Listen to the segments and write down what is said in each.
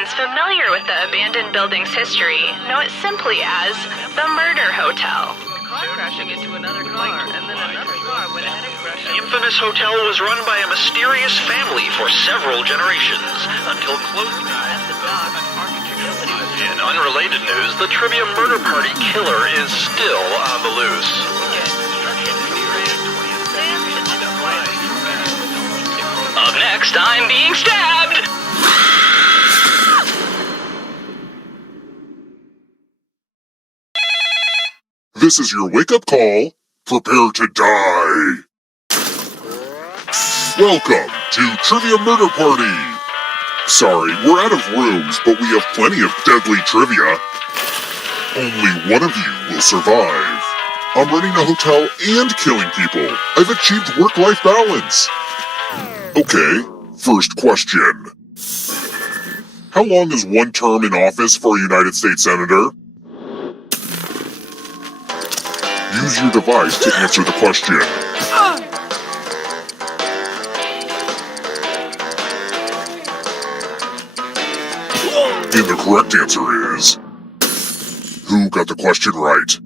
Residents familiar with the abandoned building's history know it simply as the Murder Hotel. Car crashing into another car, and then another car went ahead and crashed. The infamous hotel was run by a mysterious family for several generations, until close At the dock, In unrelated news, the trivia murder party killer is still on the loose. Up next, I'm being stabbed! This is your wake-up call. Prepare to die. Welcome to Trivia Murder Party. Sorry, we're out of rooms, but we have plenty of deadly trivia. Only one of you will survive. I'm running a hotel and killing people. I've achieved work-life balance. Okay, first question. How long is one term in office for a United States Senator? Use your device to answer the question. And the correct answer is... Who got the question right?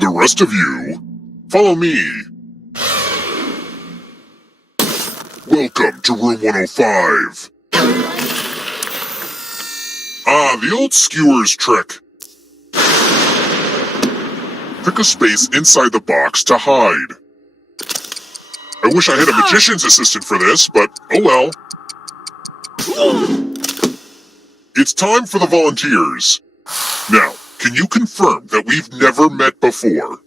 The rest of you, follow me. Welcome to room 105. Ah, the old skewers trick. Pick a space inside the box to hide. I wish I had a magician's assistant for this, but oh well. It's time for the volunteers. Now, can you confirm that we've never met before?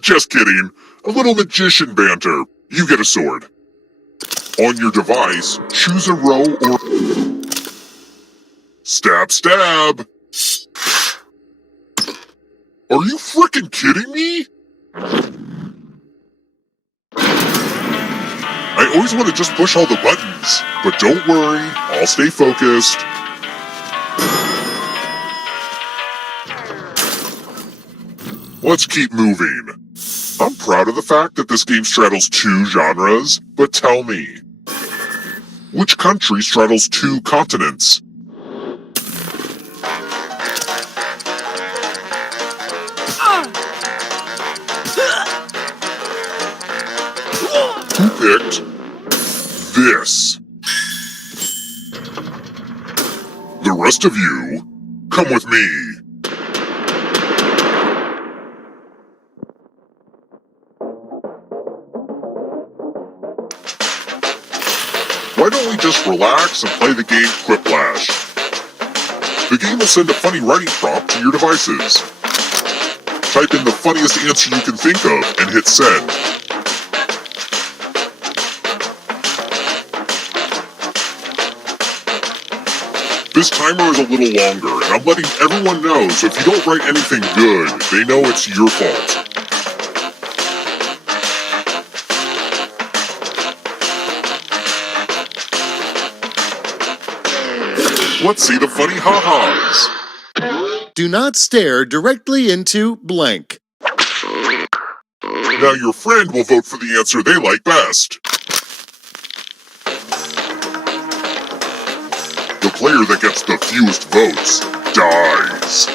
Just kidding. A little magician banter. You get a sword. On your device, choose a row or... Stab, stab! Are you frickin' kidding me? I always want to just push all the buttons, but don't worry, I'll stay focused. Let's keep moving. I'm proud of the fact that this game straddles two genres, but tell me, which country straddles two continents? Who picked this? The rest of you, come with me. Why don't we just relax and play the game Quiplash? The game will send a funny writing prompt to your devices. Type in the funniest answer you can think of and hit send. This timer is a little longer, and I'm letting everyone know, so if you don't write anything good, they know it's your fault. Let's see the funny ha-has. Do not stare directly into blank. Now your friend will vote for the answer they like best. The player that gets the fewest votes dies.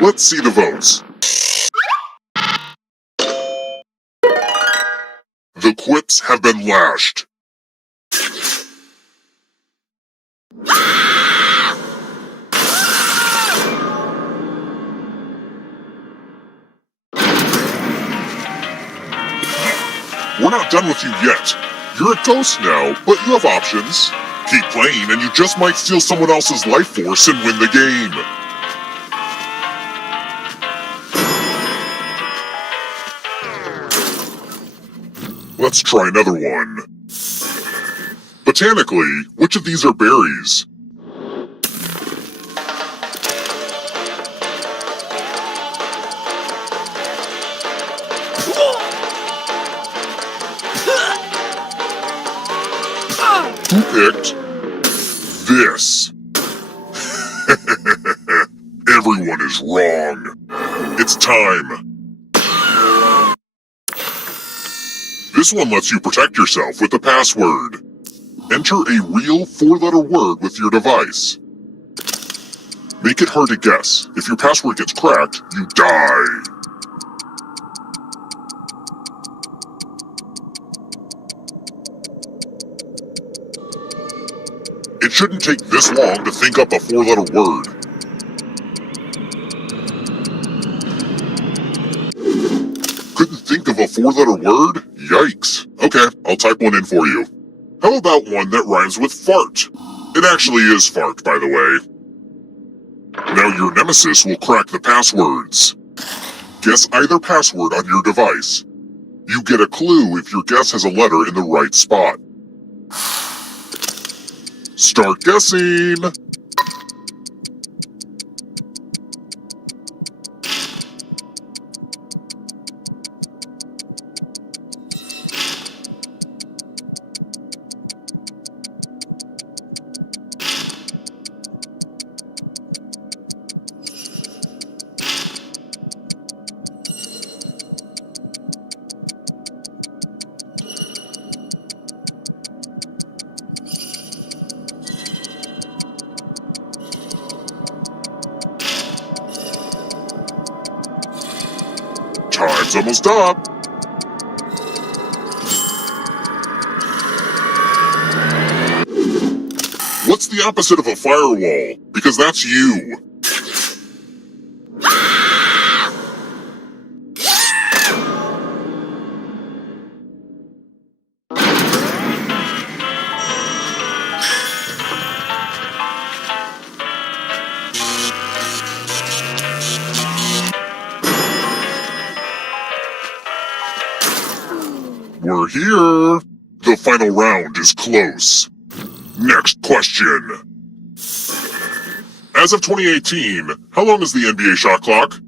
Let's see the votes. The quips have been lashed. We're not done with you yet. You're a ghost now, but you have options. Keep playing and you just might steal someone else's life force and win the game. Let's try another one. Botanically, which of these are berries? Who picked this? Everyone is wrong. It's time. This one lets you protect yourself with the password. Enter a real 4-letter word with your device. Make it hard to guess. If your password gets cracked, you die. It shouldn't take this long to think up a 4-letter word. Couldn't think of a 4-letter word? Yikes. Okay, I'll type one in for you. How about one that rhymes with fart? It actually is fart, by the way. Now your nemesis will crack the passwords. Guess either password on your device. You get a clue if your guess has a letter in the right spot. Start guessing! Time's almost up! What's the opposite of a firewall? Because that's you. We're here. The final round is close. Next question. As of 2018, how long is the NBA shot clock?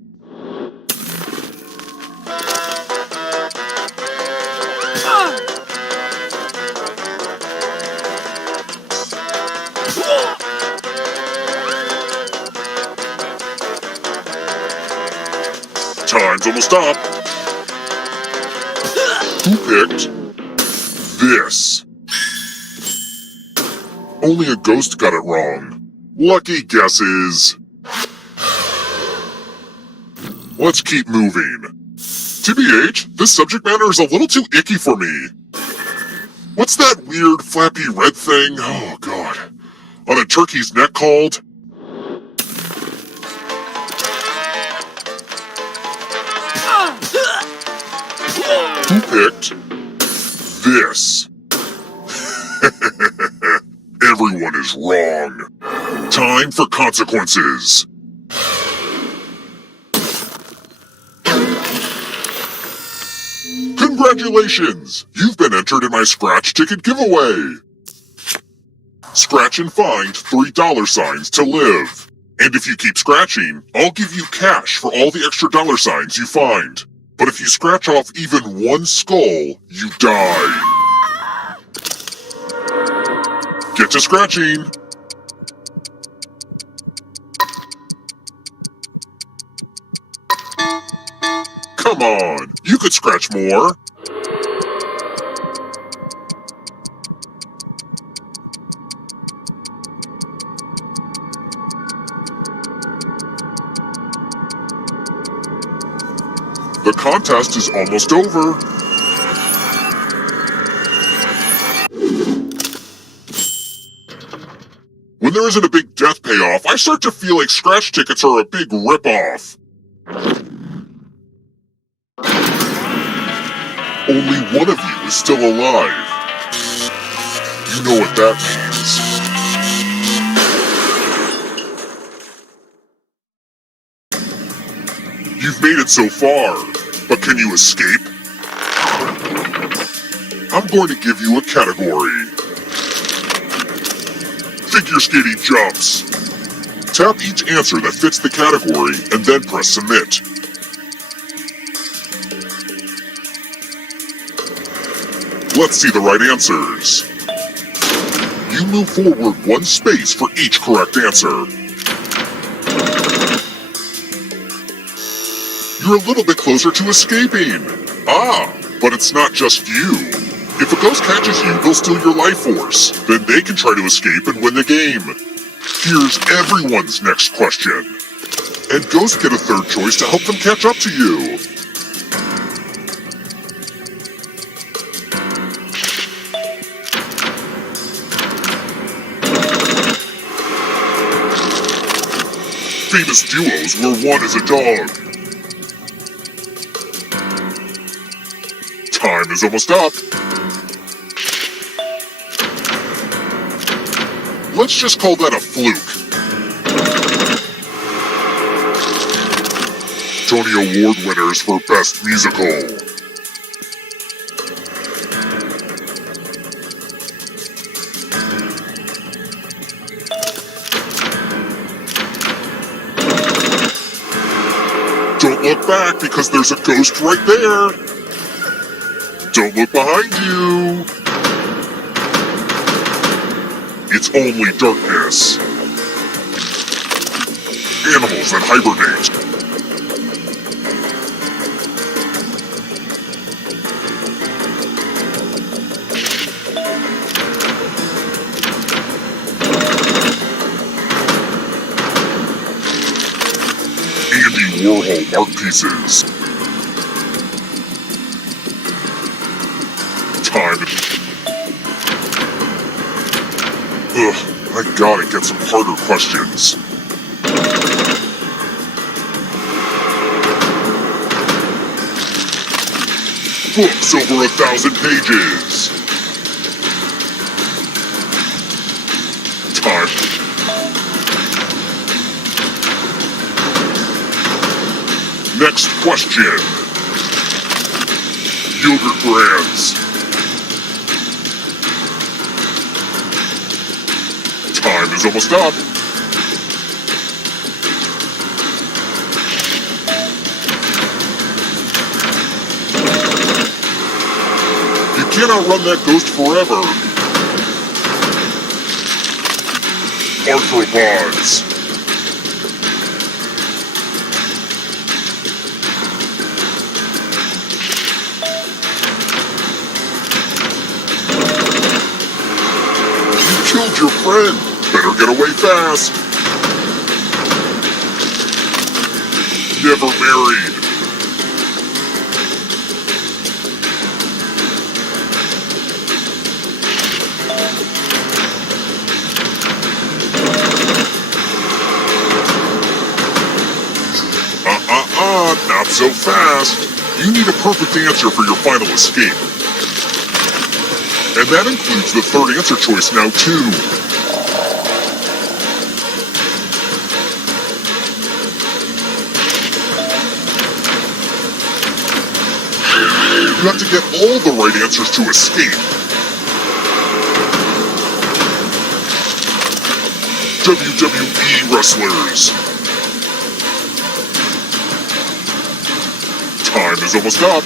Time's almost up. Who picked this? Only a ghost got it wrong. Lucky guesses. Let's keep moving. TBH, this subject matter is a little too icky for me. What's that weird flappy red thing? Oh god. On a turkey's neck called? Who picked this? Everyone is wrong. Time for consequences. Congratulations! You've been entered in my scratch ticket giveaway. Scratch and find $3 to live. And if you keep scratching, I'll give you cash for all the extra $signs you find. But if you scratch off even one skull, you die. Get to scratching! Come on, you could scratch more. The contest is almost over. When there isn't a big death payoff, I start to feel like scratch tickets are a big ripoff. Only one of you is still alive. You know what that means. You've made it so far, but can you escape? I'm going to give you a category. Figure skating jumps. Tap each answer that fits the category and then press submit. Let's see the right answers. You move forward one space for each correct answer. You're a little bit closer to escaping. Ah, but it's not just you. If a ghost catches you, they'll steal your life force. Then they can try to escape and win the game. Here's everyone's next question. And ghosts get a third choice to help them catch up to you. Famous duos where one is a dog. Time is almost up. Let's just call that a fluke. Tony Award winners for Best Musical. Don't look back because there's a ghost right there. Don't look behind you. It's only darkness. Animals that hibernate. Andy Warhol art pieces. Time. Ugh, I gotta get some harder questions. Books over 1,000 pages. Time. Next question. Yogurt brands. Time is almost up. You can't outrun that ghost forever. Arthropods. You killed your friend. Better get away fast. Never married. Not so fast. You need a perfect answer for your final escape. And that includes the third answer choice now, too. You have to get all the right answers to escape. WWE wrestlers. Time is almost up.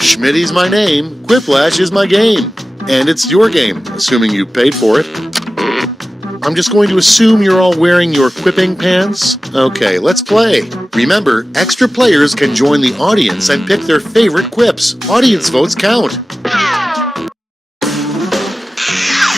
Schmitty's my name, Quiplash is my game. And it's your game, assuming you paid for it. I'm just going to assume you're all wearing your quipping pants. Okay, let's play. Remember, extra players can join the audience and pick their favorite quips. Audience votes count.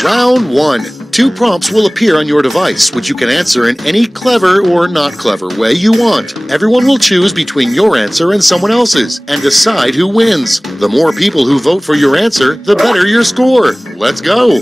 Round 1. 2 prompts will appear on your device, which you can answer in any clever or not clever way you want. Everyone will choose between your answer and someone else's, and decide who wins. The more people who vote for your answer, the better your score. Let's go!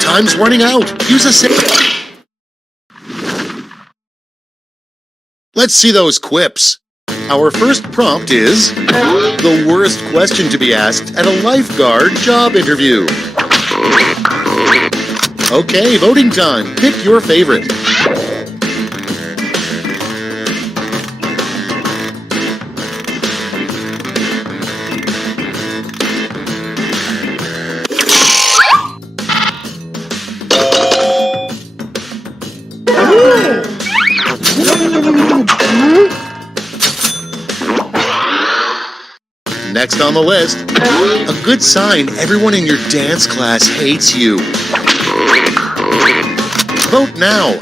Time's running out. Use a save. Let's see those quips. Our first prompt is the worst question to be asked at a lifeguard job interview. Okay, voting time. Pick your favorite. Next on the list, a good sign everyone in your dance class hates you. Vote now.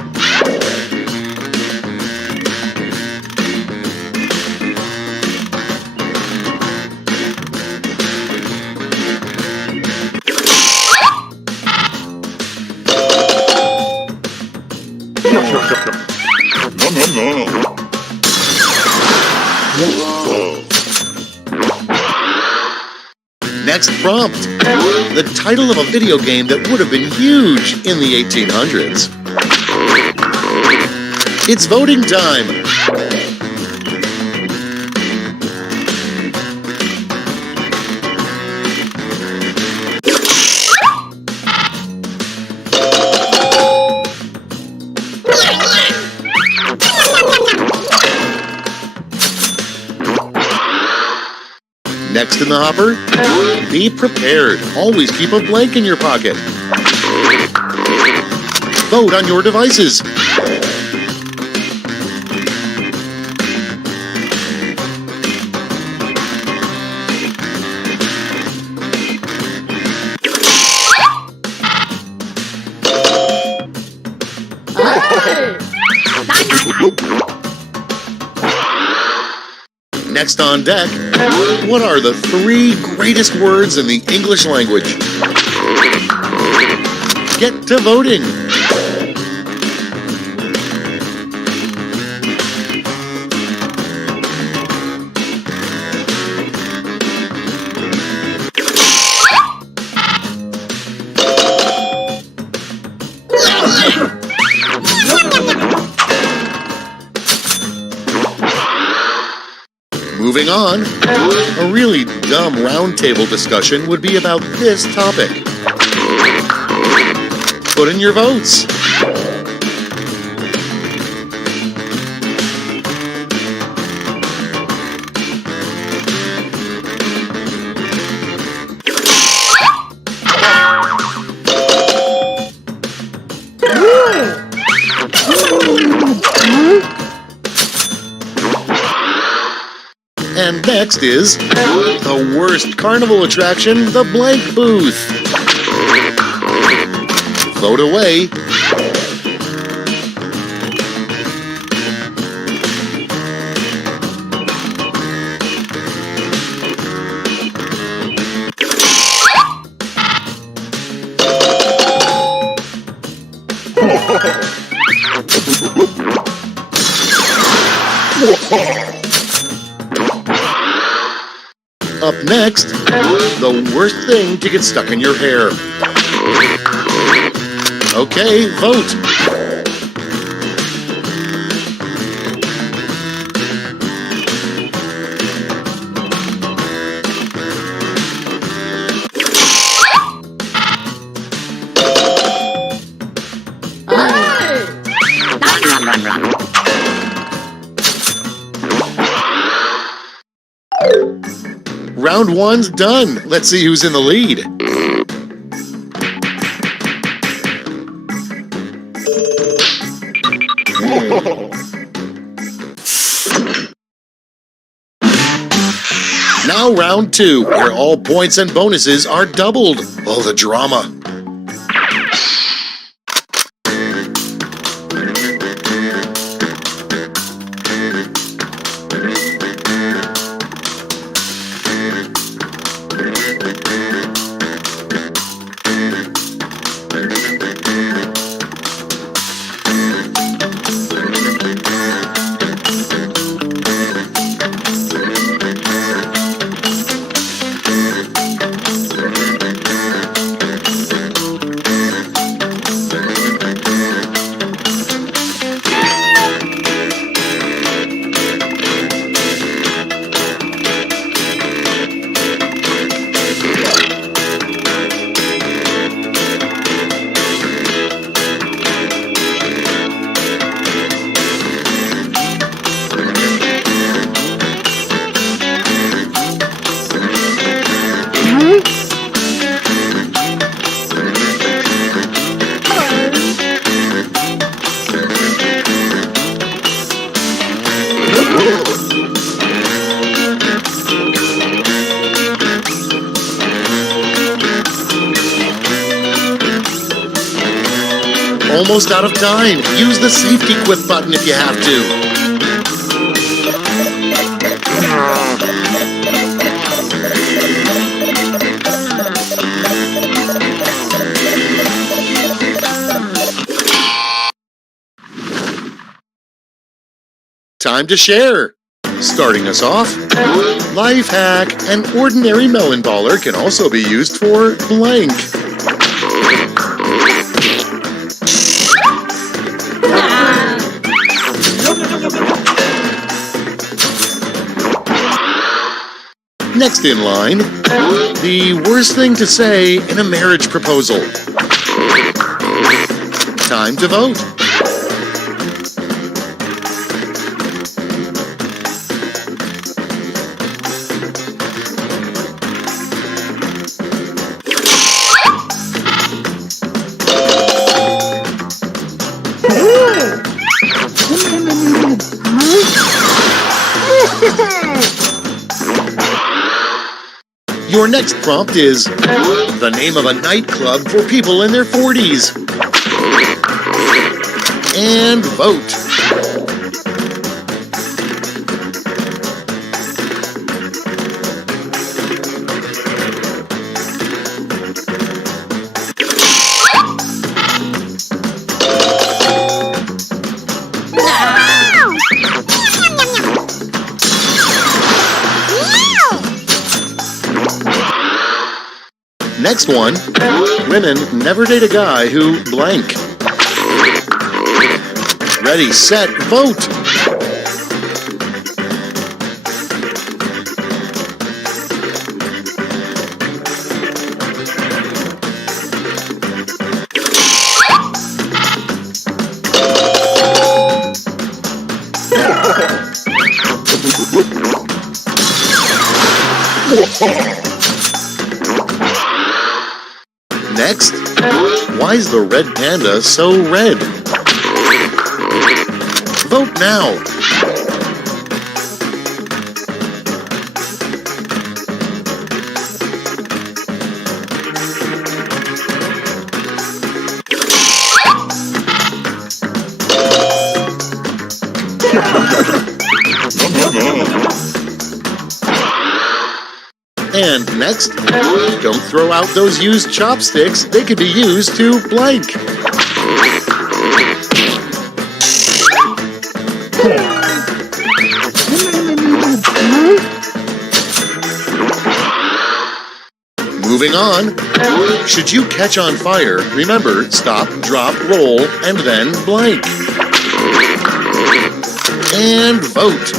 Next prompt. The title of a video game that would have been huge in the 1800s. It's voting time. Next in the hopper, be prepared. Always keep a blank in your pocket. vote on your devices. Next on deck, what are the 3 greatest words in the English language? Get to voting. Moving on, a really dumb roundtable discussion would be about this topic. Put in your votes. And next is the worst carnival attraction, the blank booth. Vote away. Up next, the worst thing to get stuck in your hair. Okay, vote. Round 1's done. Let's see who's in the lead. Now round 2, where all points and bonuses are doubled. Oh, the drama. Almost out of time. Use the safety quit button if you have to. Time to share. Starting us off, life hack, an ordinary melon baller can also be used for blank. Next in line, the worst thing to say in a marriage proposal. Time to vote. Your next prompt is the name of a nightclub for people in their 40s. And vote. Next one, women never date a guy who blank. Ready, set, vote. Next, why is the red panda so red? Vote now. And next, don't throw out those used chopsticks. They could be used to blank. Moving on. Should you catch on fire, remember, stop, drop, roll, and then blank. And vote.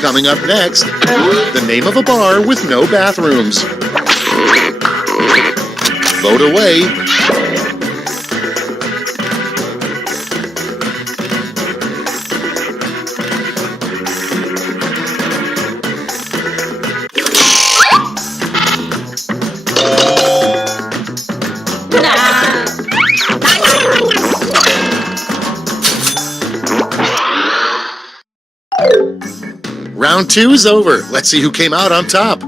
Coming up next, the name of a bar with no bathrooms. Vote away. Round 2 is over. Let's see who came out on top.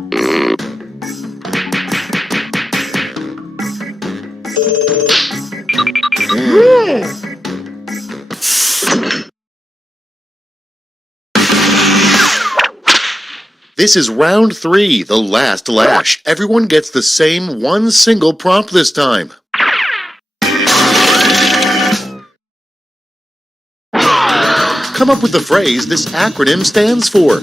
This is round 3, the last lash. Everyone gets the same one single prompt this time. Come up with the phrase this acronym stands for.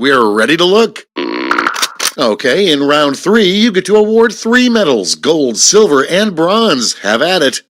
We're ready to look. Okay, in round 3, you get to award 3 medals, gold, silver, and bronze. Have at it.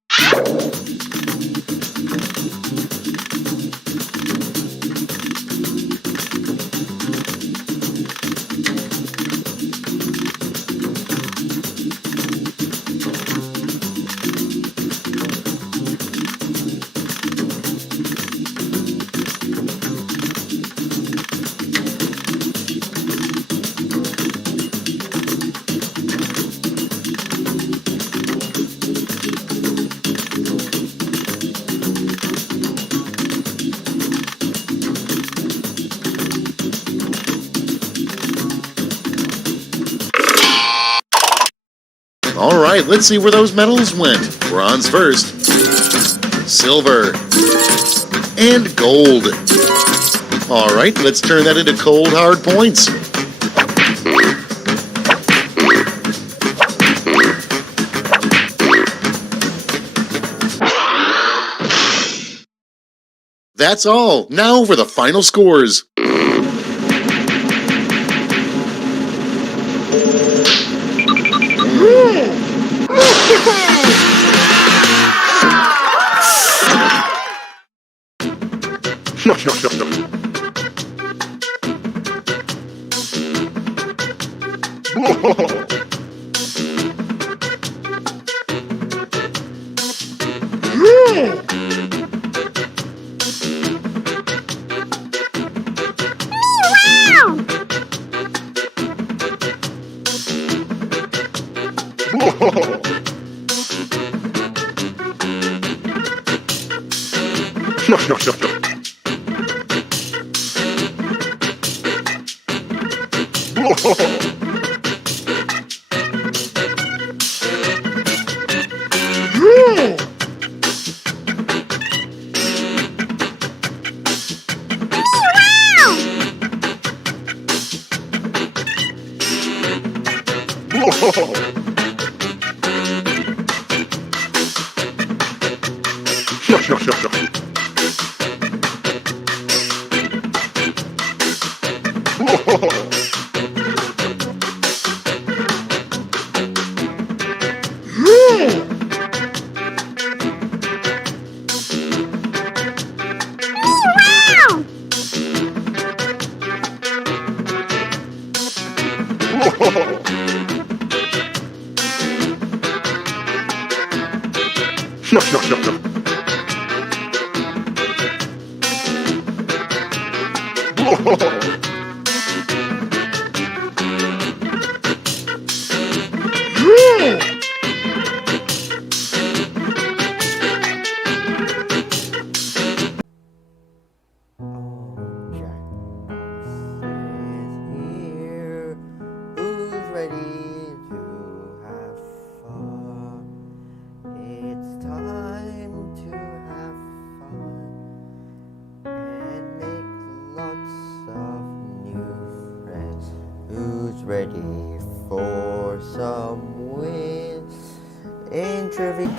All right, let's see where those medals went. Bronze first, silver, and gold. All right, let's turn that into cold, hard points. That's all. Now for the final scores. Ready for some wins in trivia.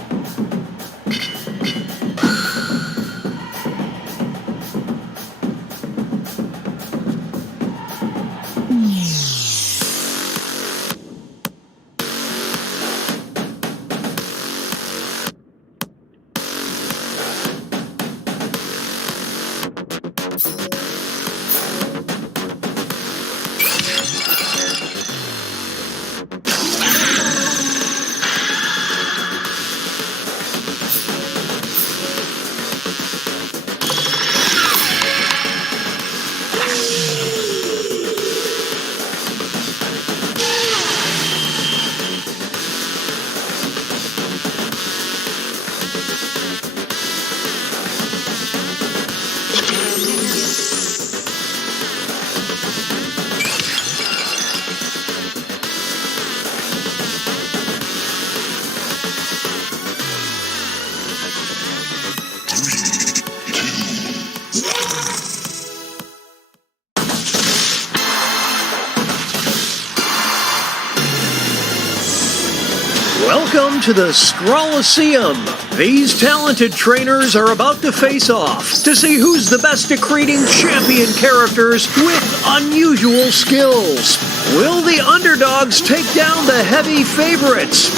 Welcome to the Scrolliseum. These talented trainers are about to face off to see who's the best at creating champion characters with unusual skills. Will the underdogs take down the heavy favorites?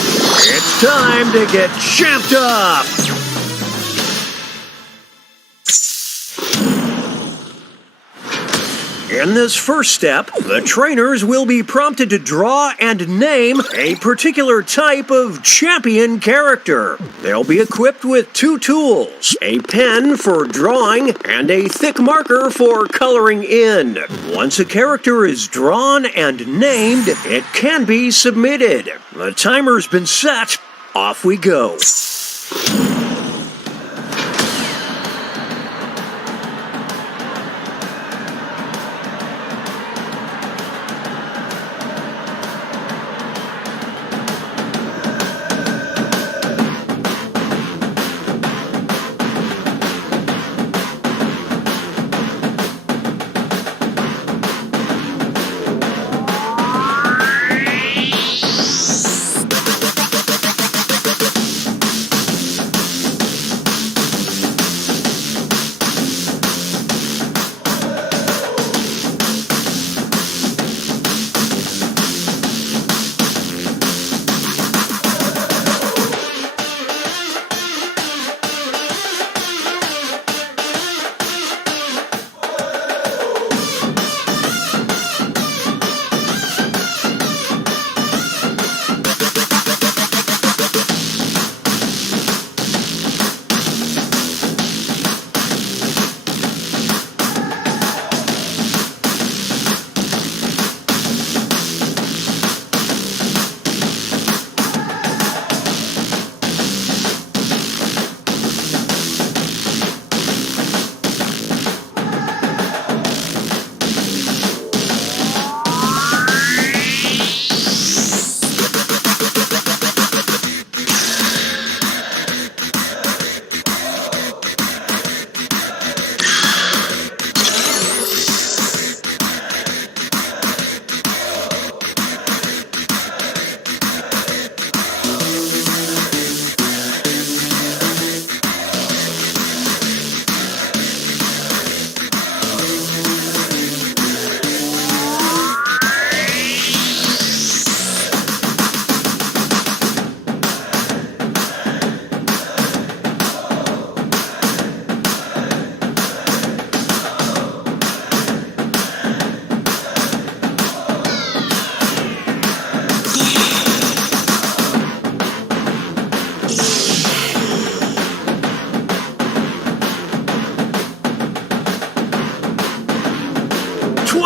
It's time to get champed up. In this first step, the trainers will be prompted to draw and name a particular type of champion character. They'll be equipped with 2 tools, a pen for drawing and a thick marker for coloring in. Once a character is drawn and named, it can be submitted. The timer's been set. Off we go.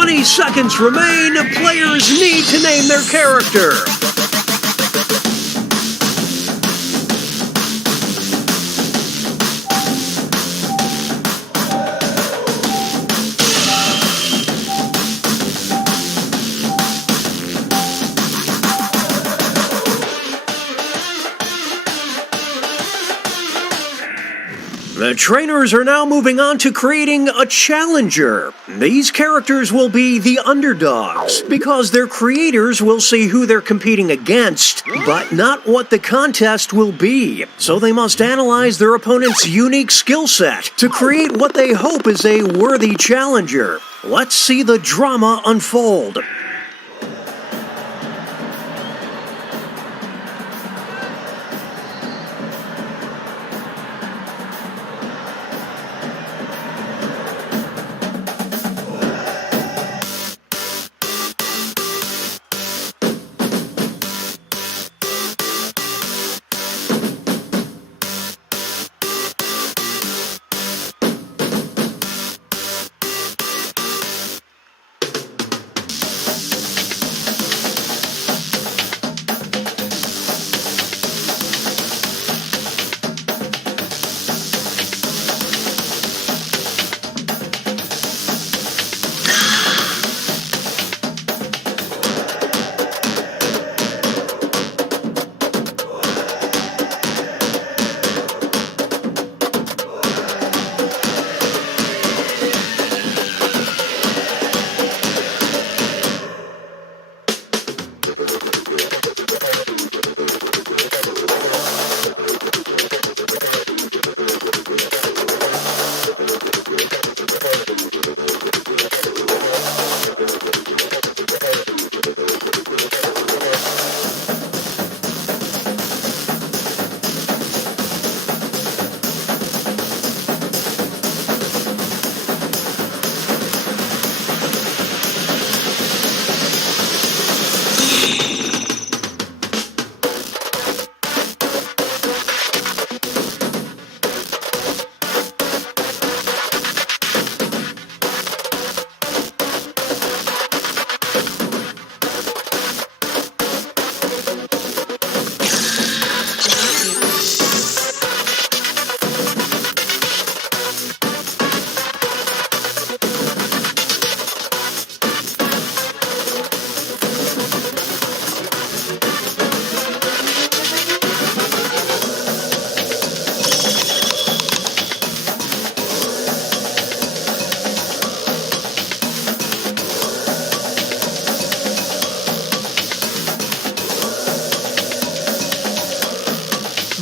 20 seconds remain. Players need to name their character. The trainers are now moving on to creating a challenger. These characters will be the underdogs because their creators will see who they're competing against, but not what the contest will be. So they must analyze their opponent's unique skill set to create what they hope is a worthy challenger. Let's see the drama unfold.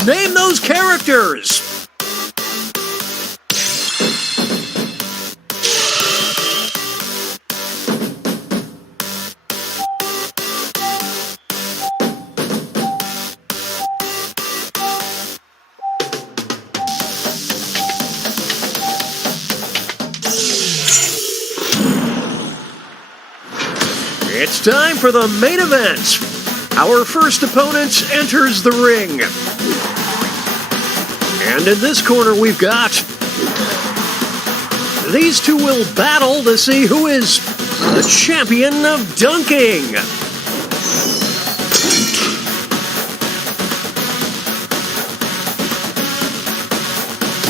Name those characters! It's time for the main event. Our first opponent enters the ring. And in this corner we've got... These two will battle to see who is the champion of dunking.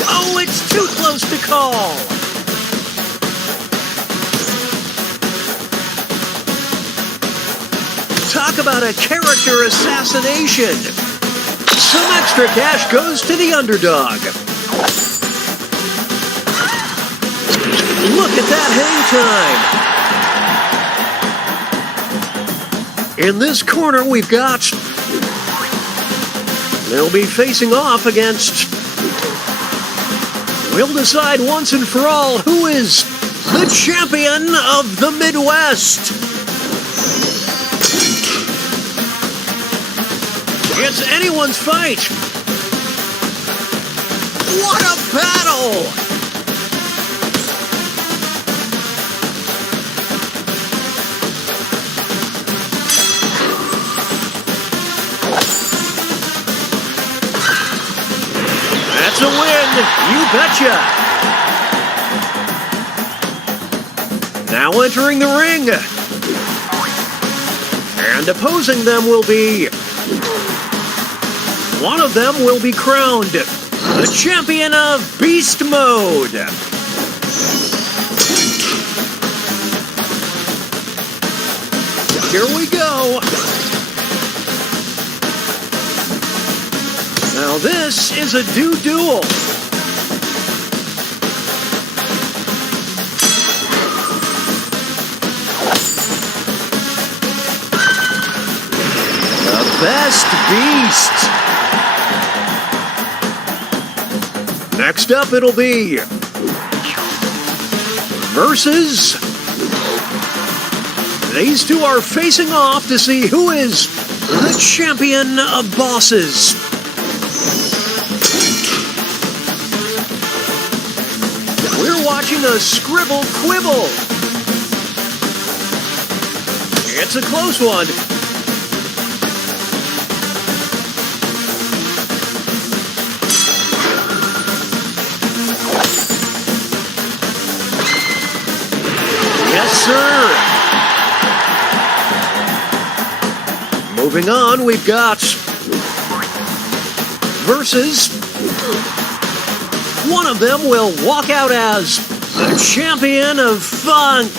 Oh, it's too close to call. Talk about a character assassination. Some extra cash goes to the underdog. Look at that hang time. In this corner, we've got... They'll be facing off against... We'll decide once and for all who is the champion of the Midwest. It's anyone's fight. What a battle! That's a win, you betcha! Now entering the ring. And opposing them will be... One of them will be crowned the champion of Beast Mode. Here we go. Now this is a duel. The best beast. Next up it'll be versus. These two are facing off to see who is the champion of bosses. We're watching a scribble quibble. It's a close one. Yes, sir. Moving on, we've got versus. One of them will walk out as the champion of funk.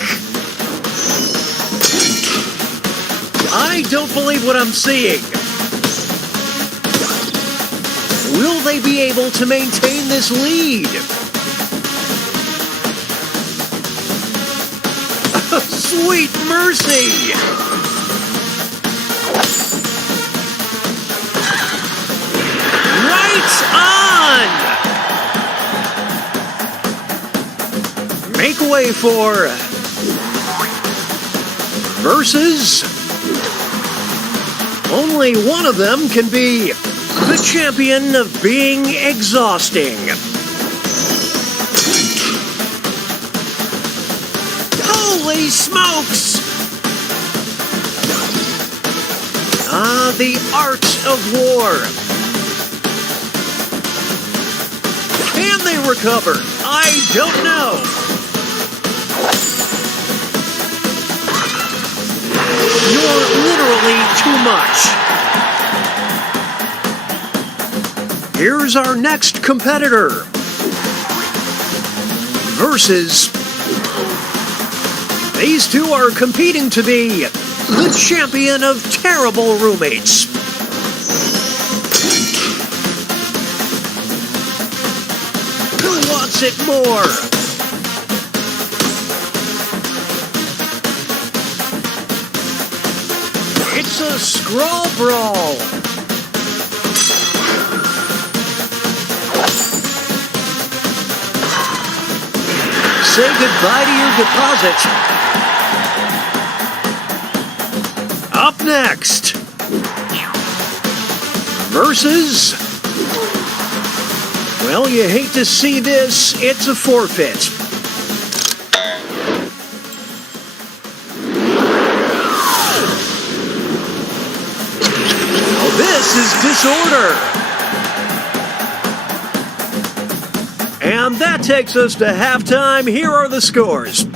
I don't believe what I'm seeing. Will they be able to maintain this lead? Sweet mercy! Right on! Make way for versus. Only one of them can be the champion of being exhausting. Holy smokes! Ah, the art of war. Can they recover? I don't know. You're literally too much. Here's our next competitor. Versus. These two are competing to be the champion of terrible roommates. Who wants it more? It's a scrawl brawl. Say goodbye to your deposit. Up next, versus. Well, you hate to see this. It's a forfeit. This is disorder. And that takes us to halftime. Here are the scores.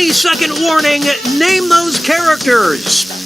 20-second warning. Name those characters.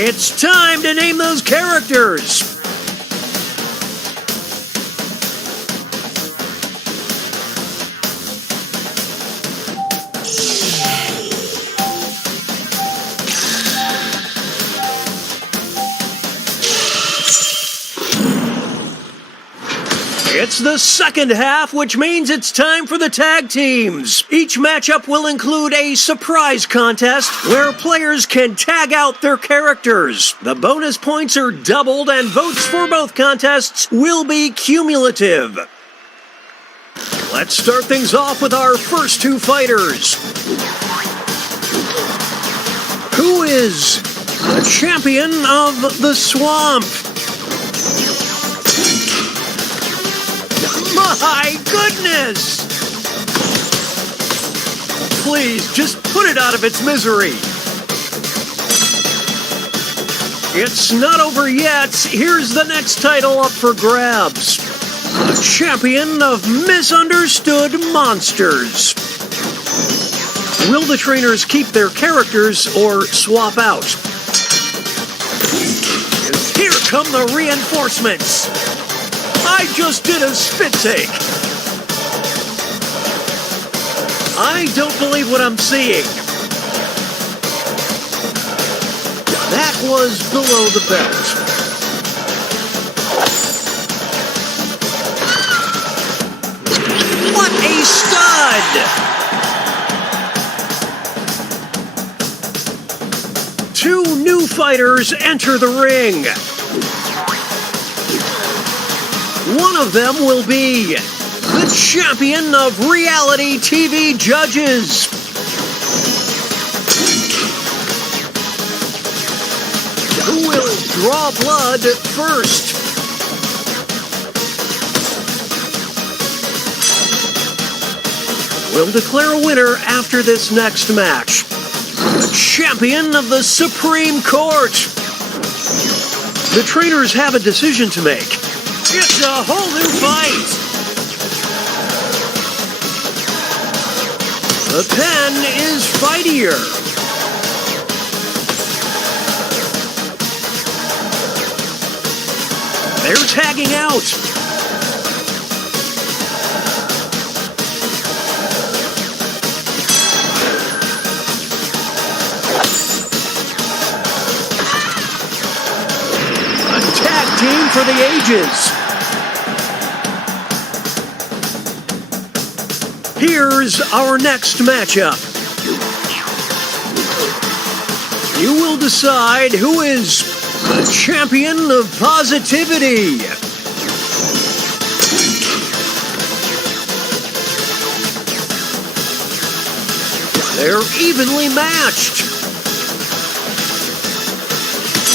It's time to name those characters. It's the second half, which means it's time for the tag teams. Each matchup will include a surprise contest where players can tag out their characters. The bonus points are doubled and votes for both contests will be cumulative. Let's start things off with our first two fighters. Who is the champion of the swamp? My goodness! Please, just put it out of its misery. It's not over yet. Here's the next title up for grabs. The champion of misunderstood monsters. Will the trainers keep their characters or swap out? Here come the reinforcements. I just did a spit take. I don't believe what I'm seeing. That was below the belt. What a stud! Two new fighters enter the ring. One of them will be the champion of reality TV judges. Who will draw blood first? We'll declare a winner after this next match. The champion of the Supreme Court. The trainers have a decision to make. It's a whole new fight! The pen is fightier. They're tagging out. A tag team for the ages. Here's our next matchup. You will decide who is the champion of positivity. They're evenly matched.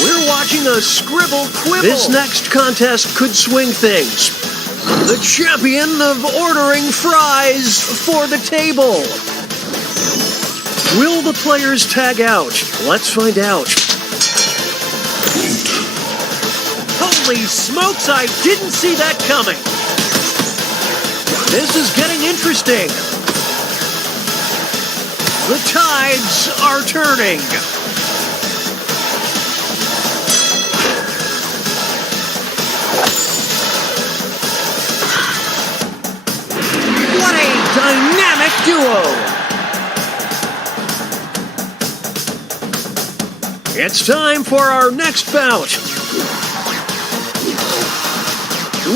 We're watching a scribble quibble. This next contest could swing things. The champion of ordering fries for the table. Will the players tag out? Let's find out. Holy smokes, I didn't see that coming. This is getting interesting. The tides are turning. What a dynamic duo! It's time for our next bout.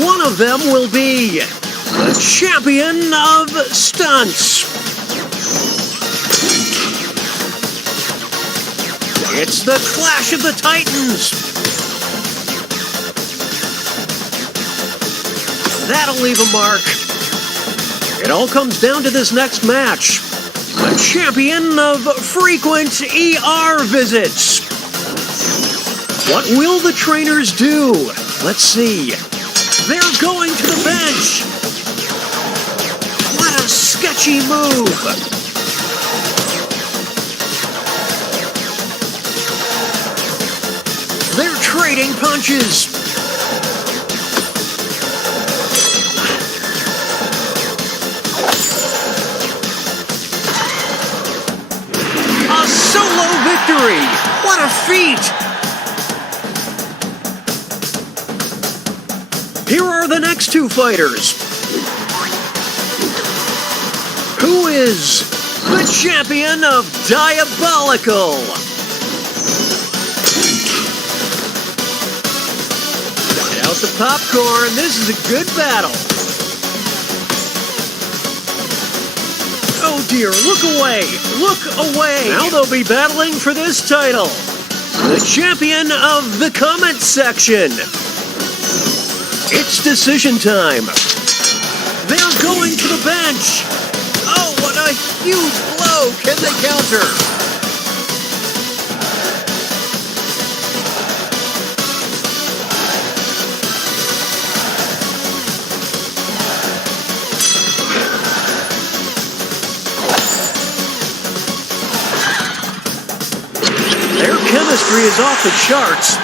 One of them will be the champion of stunts. It's the Clash of the Titans. That'll leave a mark. It all comes down to this next match. The champion of frequent ER visits. What will the trainers do? Let's see. They're going to the bench. What a sketchy move. They're trading punches. A solo victory. What a feat. Here are the next two fighters. Who is the champion of Diabolical? Get out the popcorn. This is a good battle. Oh dear, look away. Look away. Now they'll be battling for this title. The champion of the comment section. It's decision time. They're going to the bench. Oh, what a huge blow. Can they counter? Their chemistry is off the charts.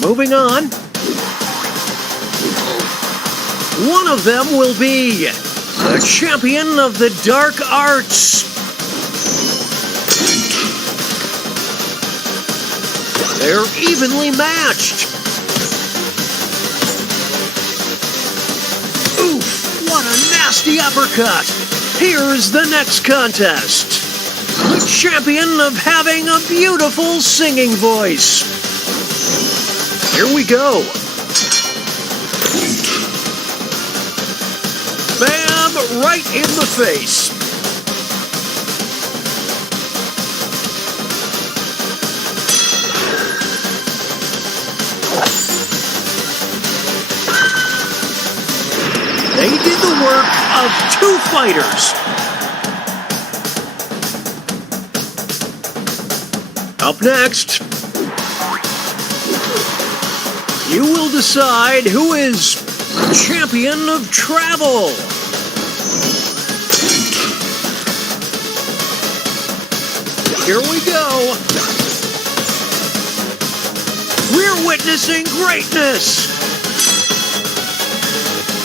Moving on. One of them will be the champion of the dark arts. They're evenly matched. Oof, what a nasty uppercut. Here's the next contest. The champion of having a beautiful singing voice. Here we go. Bam! Right in the face. They did the work of two fighters. Up next, you will decide who is champion of travel. Here we go. We're witnessing greatness.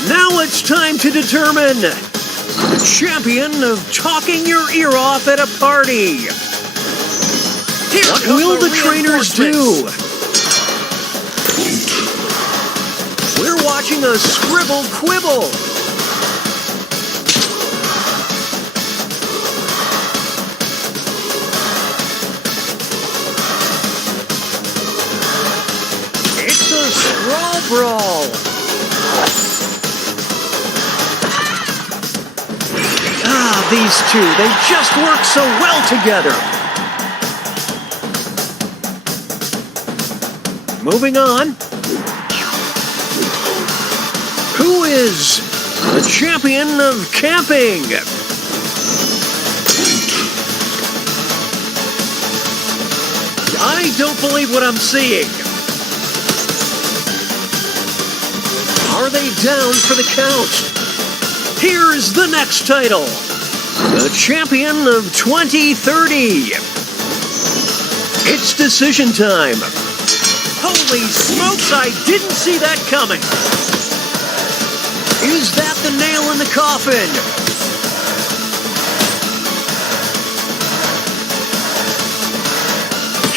Now it's time to determine the champion of talking your ear off at a party. What will the trainers do? We're watching a scribble quibble. It's a scrawl brawl. Ah, these two, they just work so well together. Moving on. Who is the champion of camping? I don't believe what I'm seeing. Are they down for the count? Here's the next title. The champion of 2030. It's decision time. Holy smokes, I didn't see that coming. Is that the nail in the coffin?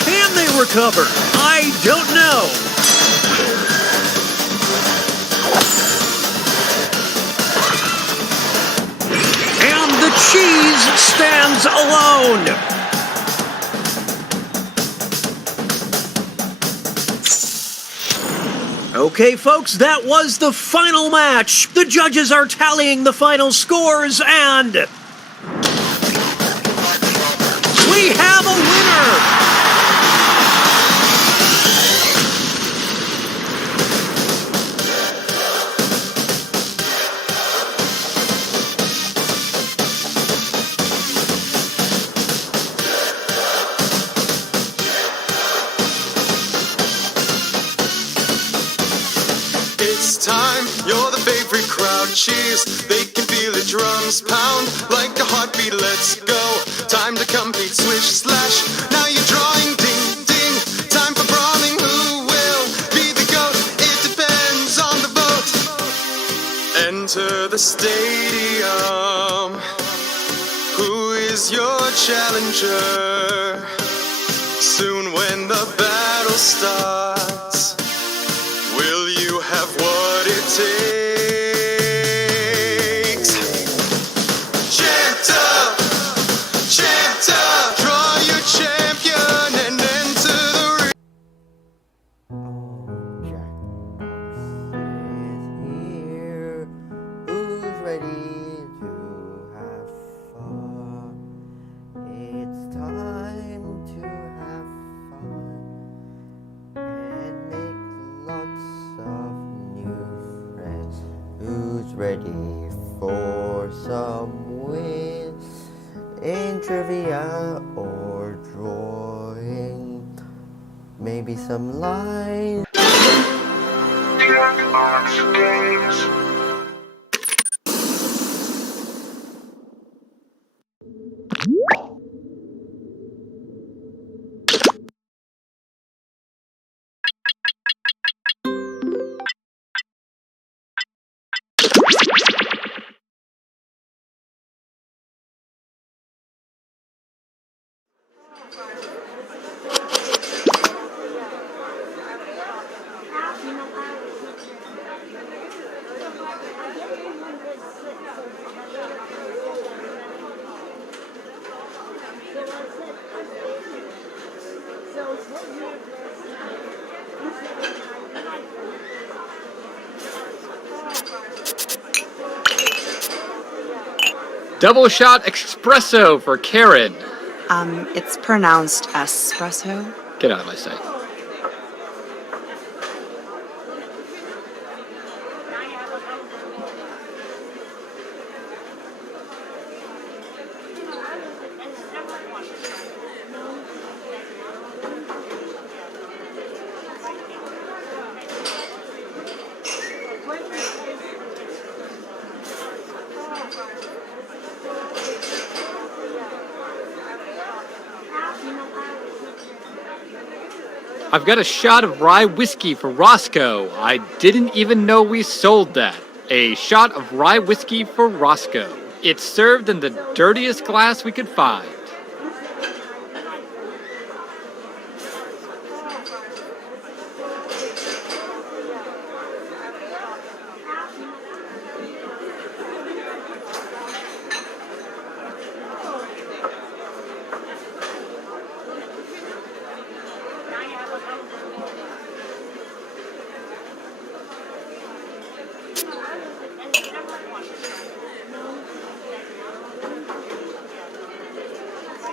Can they recover? I don't know. And the cheese stands alone. Okay, folks, that was the final match. The judges are tallying the final scores, and we have a winner! It's time, you're the favorite crowd. Cheers, they can feel the drums pound like a heartbeat. Let's go. Time to compete, swish, slash. Now you're drawing, ding, ding. Time for brawling. Who will be the GOAT? It depends on the vote. Enter the stadium. Who is your challenger? Soon when the battle starts, will you have what it takes? Champed up, draw your champion and enter the ring. Jackbox is here. Who's ready to have fun? It's time to have fun and make lots of new friends. Who's ready for some wins in trivia or drawing? Maybe some lines. Jackbox games. Double shot espresso for Karen. It's pronounced espresso. Get out of my sight. I've got a shot of rye whiskey for Roscoe. I didn't even know we sold that. A shot of rye whiskey for Roscoe. It's served in the dirtiest glass we could find.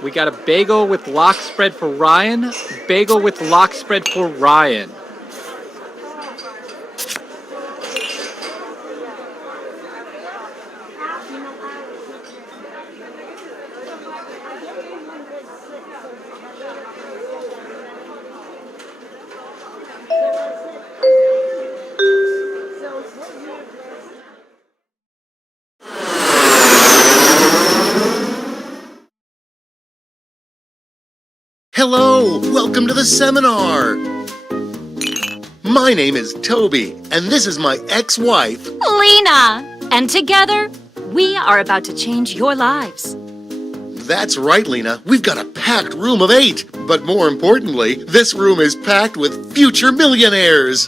We got a bagel with lox spread for Ryan, bagel with lox spread for Ryan. Hello, welcome to the seminar. My name is Toby, and this is my ex-wife, Lena! And together, we are about to change your lives. That's right, Lena. We've got a packed room of 8. But more importantly, this room is packed with future millionaires.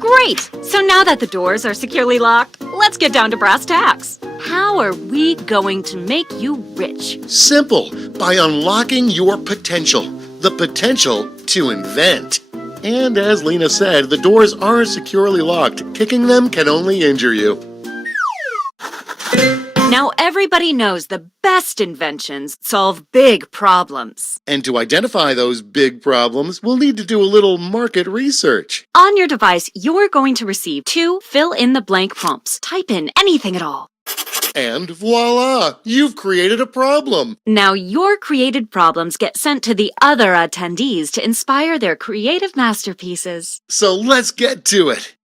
Great! So now that the doors are securely locked, let's get down to brass tacks. How are we going to make you rich? Simple, by unlocking your potential. The potential to invent. And as Lena said, the doors aren't securely locked. Kicking them can only injure you. Now everybody knows the best inventions solve big problems. And to identify those big problems, we'll need to do a little market research. On your device, you're going to receive 2 fill-in-the-blank prompts. Type in anything at all. And voila! You've created a problem! Now your created problems get sent to the other attendees to inspire their creative masterpieces. So let's get to it!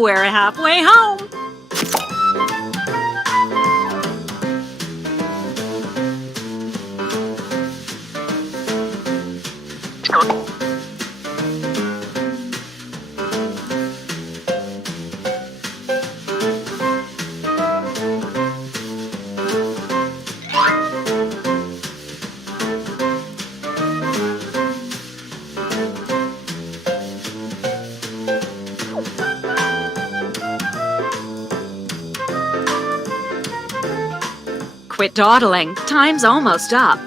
We're halfway home. Quit dawdling. Time's almost up.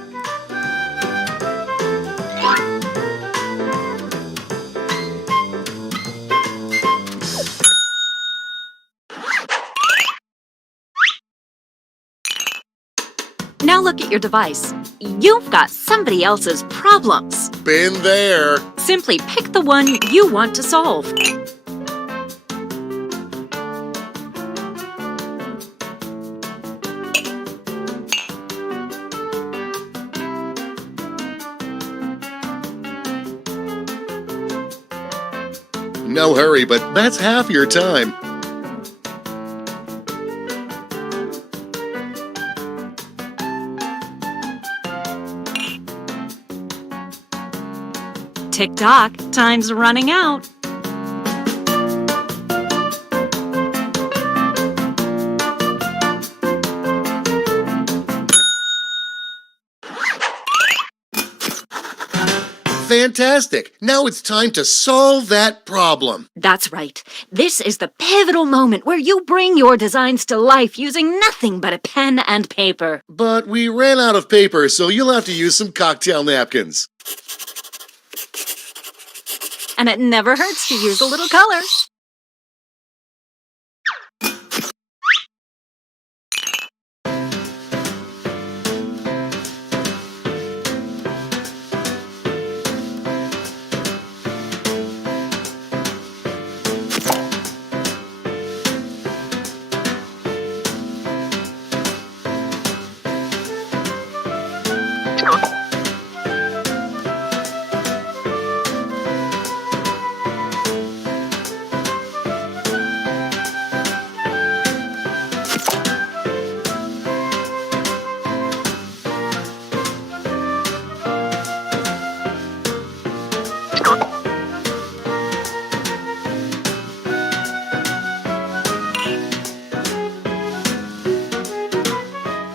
Now look at your device. You've got somebody else's problems. Been there. Simply pick the one you want to solve. No hurry, but that's half your time. Tick-tock, time's running out. Fantastic! Now it's time to solve that problem. That's right. This is the pivotal moment where you bring your designs to life using nothing but a pen and paper. But we ran out of paper, so you'll have to use some cocktail napkins. and it never hurts to use a little color.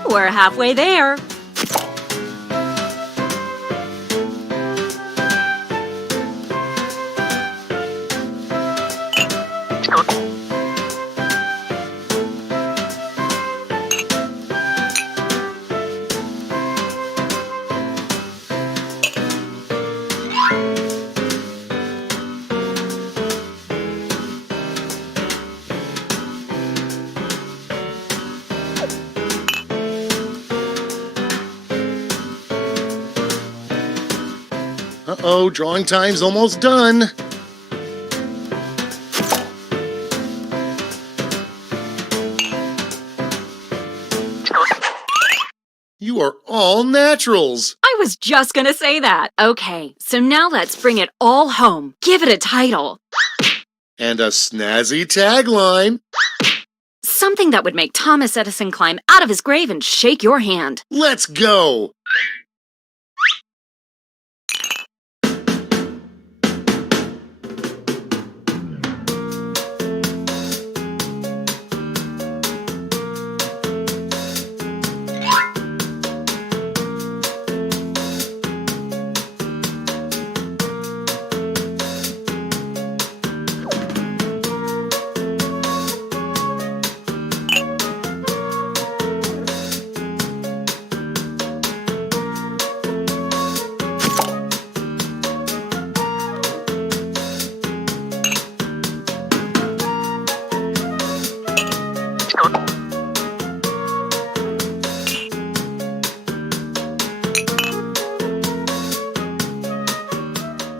We're halfway there. Uh-oh, drawing time's almost done. You are all naturals. I was just gonna say that. Okay, so now let's bring it all home. Give it a title. And a snazzy tagline. Something that would make Thomas Edison climb out of his grave and shake your hand. Let's go.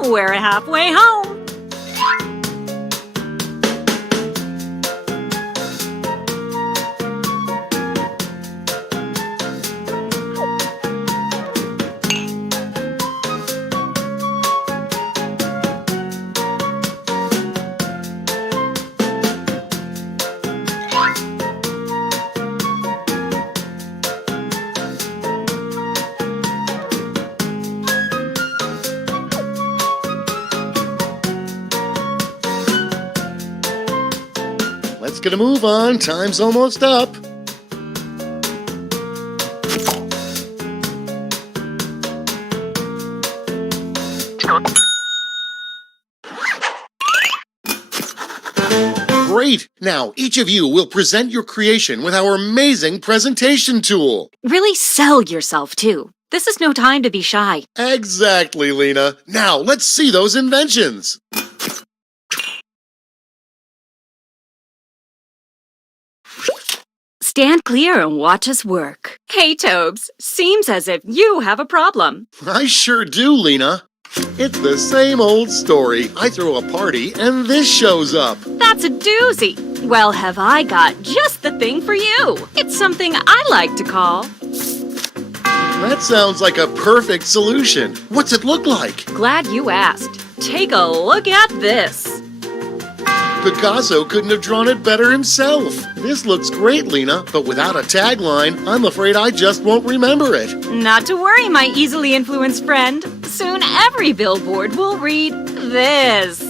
We're halfway home. Let's get a move on. Time's almost up. Great! Now, each of you will present your creation with our amazing presentation tool. Really sell yourself, too. This is no time to be shy. Exactly, Lena. Now, let's see those inventions. Stand clear and watch us work. Hey, Tobes, seems as if you have a problem. I sure do, Lena. It's the same old story. I throw a party and this shows up. That's a doozy. Well, have I got just the thing for you. It's something I like to call... That sounds like a perfect solution. What's it look like? Glad you asked. Take a look at this. Picasso couldn't have drawn it better himself. This looks great, Lena, but without a tagline, I'm afraid I just won't remember it. Not to worry, my easily influenced friend. Soon every billboard will read this.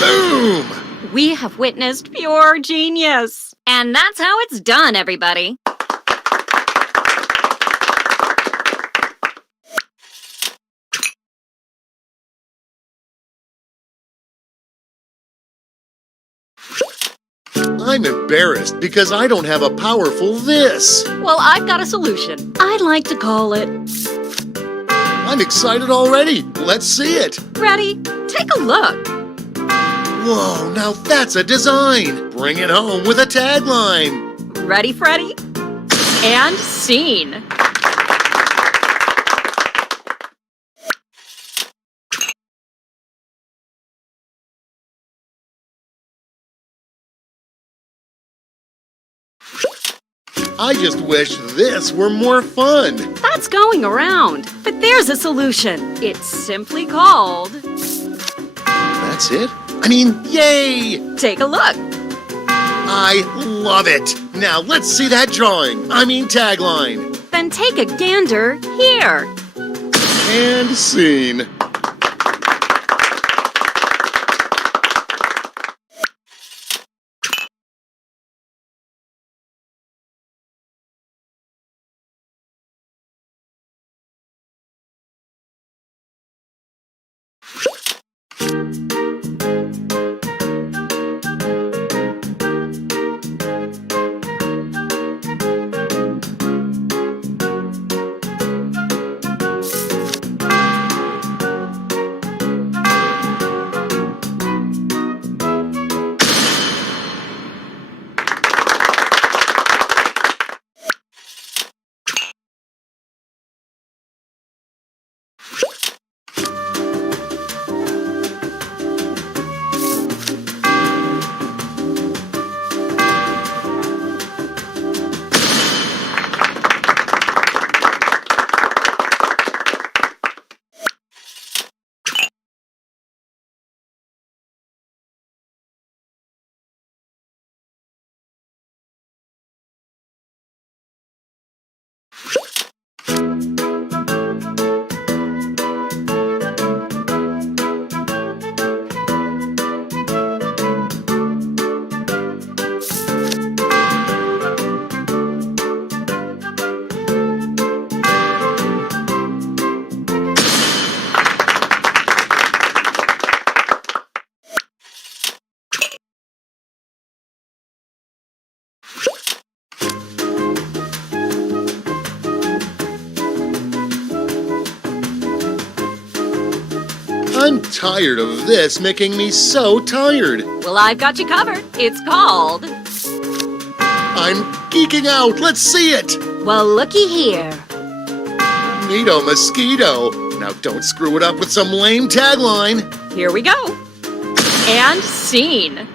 Boom! We have witnessed pure genius. And that's how it's done, everybody. I'm embarrassed because I don't have a powerful this. Well, I've got a solution. I'd like to call it... I'm excited already. Let's see it. Ready? Take a look. Whoa, now that's a design. Bring it home with a tagline. Ready, Freddy? And scene. I just wish this were more fun. That's going around. But there's a solution. It's simply called... That's it? I mean, yay! Take a look. I love it. Now let's see that drawing. I mean tagline. Then take a gander here. And scene. I'm tired of this making me so tired. Well, I've got you covered. It's called... I'm geeking out. Let's see it. Well, looky here. Neato mosquito. Now don't screw it up with some lame tagline. Here we go. And scene.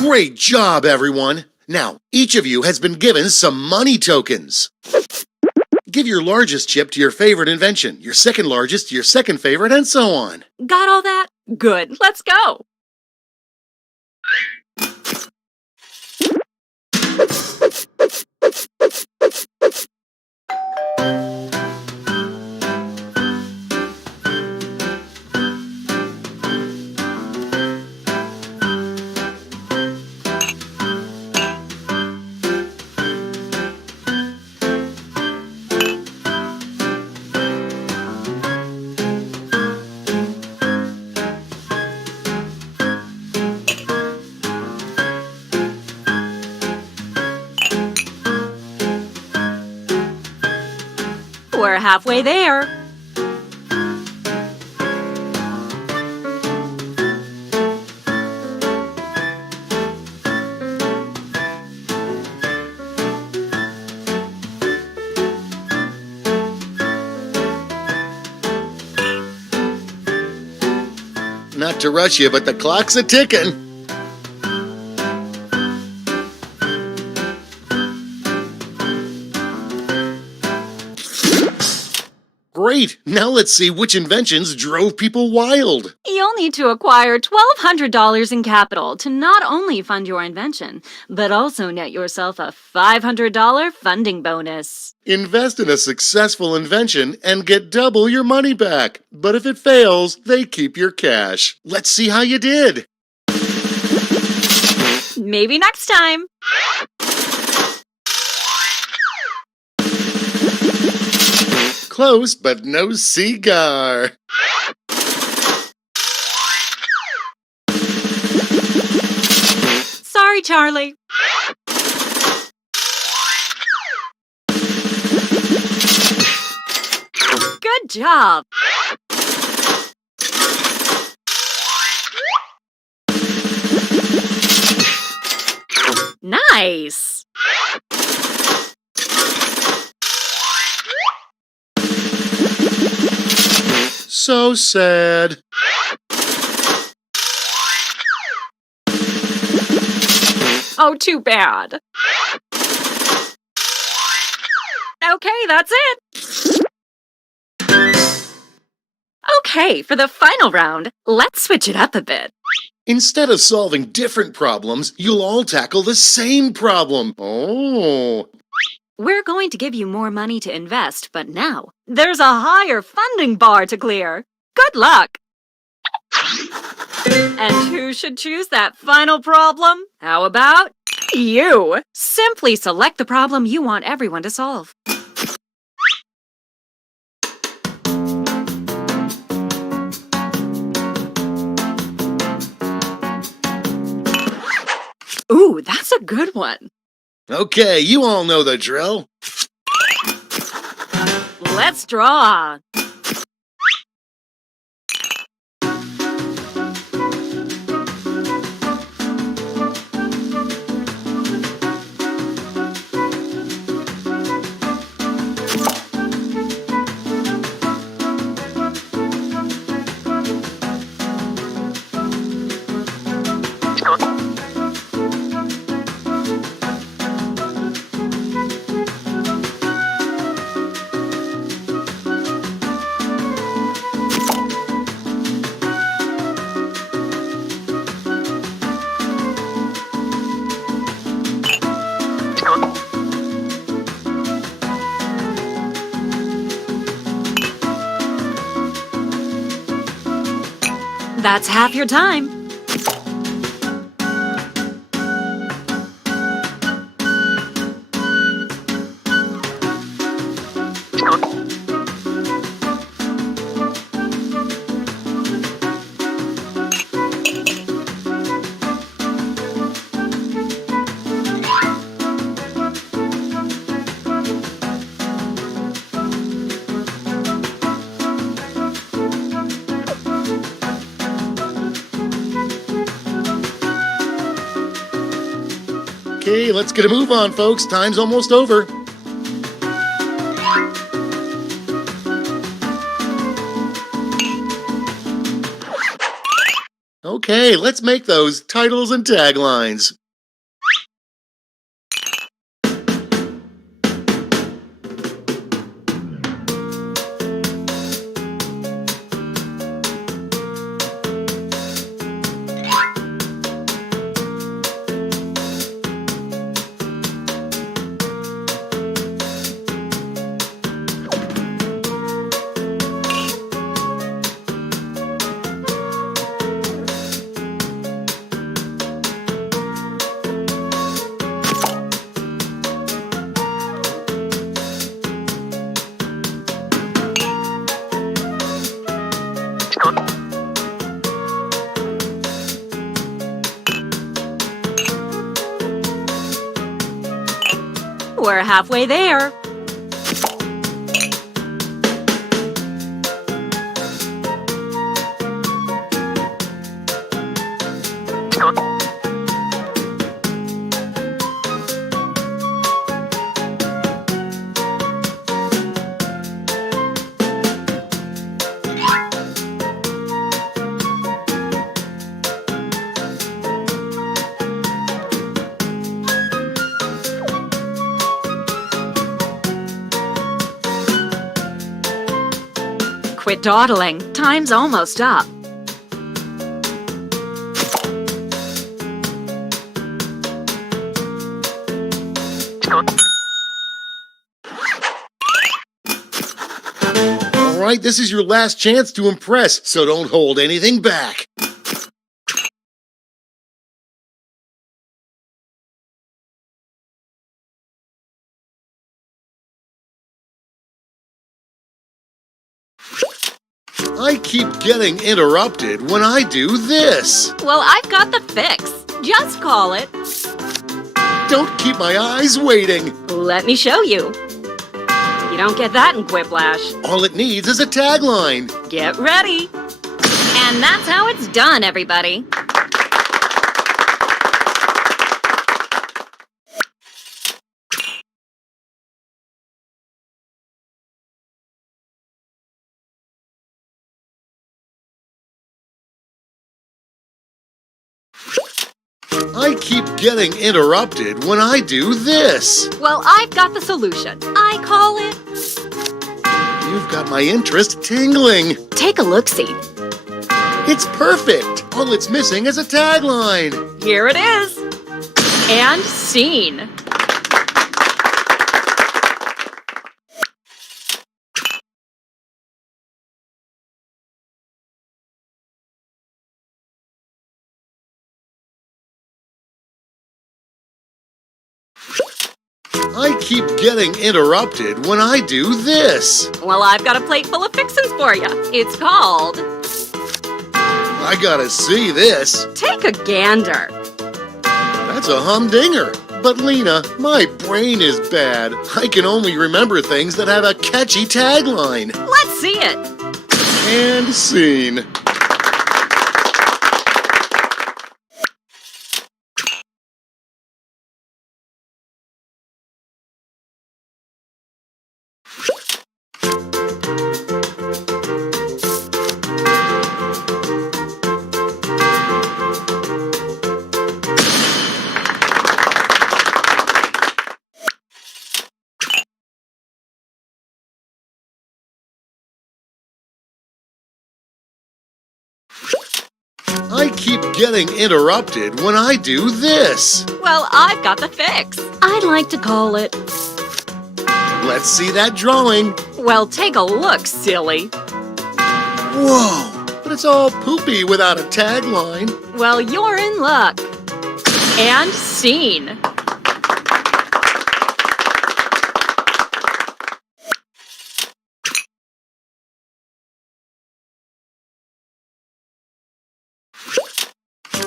Great job, everyone. Now, each of you has been given some money tokens. Give your largest chip to your favorite invention, your second largest to your second favorite, and so on. Got all that? Good. Let's go. We're halfway there. Not to rush you, but the clock's a-ticking. Great! Now let's see which inventions drove people wild. You'll need to acquire $1,200 in capital to not only fund your invention, but also net yourself a $500 funding bonus. Invest in a successful invention and get double your money back. But if it fails, they keep your cash. Let's see how you did. Maybe next time. Close, but no cigar. Sorry, Charlie. Good job. Nice. So sad. Oh, too bad. Okay, that's it. Okay, for the final round, let's switch it up a bit. Instead of solving different problems, you'll all tackle the same problem. Oh. We're going to give you more money to invest, but now there's a higher funding bar to clear. Good luck! And who should choose that final problem? How about you? Simply select the problem you want everyone to solve. Ooh, that's a good one. Okay, you all know the drill. Let's draw. That's half your time. Okay, let's get a move on, folks. Time's almost over. Okay, let's make those titles and taglines. We're halfway there. Quit dawdling. Time's almost up. All right, this is your last chance to impress, so don't hold anything back. I keep getting interrupted when I do this. Well, I've got the fix. Just call it. Don't keep my eyes waiting. Let me show you. You don't get that in Quiplash. All it needs is a tagline. Get ready. And that's how it's done, everybody. I keep getting interrupted when I do this. Well, I've got the solution. I call it... You've got my interest tingling. Take a look-see. It's perfect. All it's missing is a tagline. Here it is. And scene. I keep getting interrupted when I do this. Well, I've got a plate full of fixins for you. It's called... I gotta see this. Take a gander. That's a humdinger. But Lena, my brain is bad. I can only remember things that have a catchy tagline. Let's see it. And scene. I keep getting interrupted when I do this. Well, I've got the fix. I'd like to call it... Let's see that drawing. Well, take a look, silly. Whoa, but it's all poopy without a tagline. Well, you're in luck. And scene.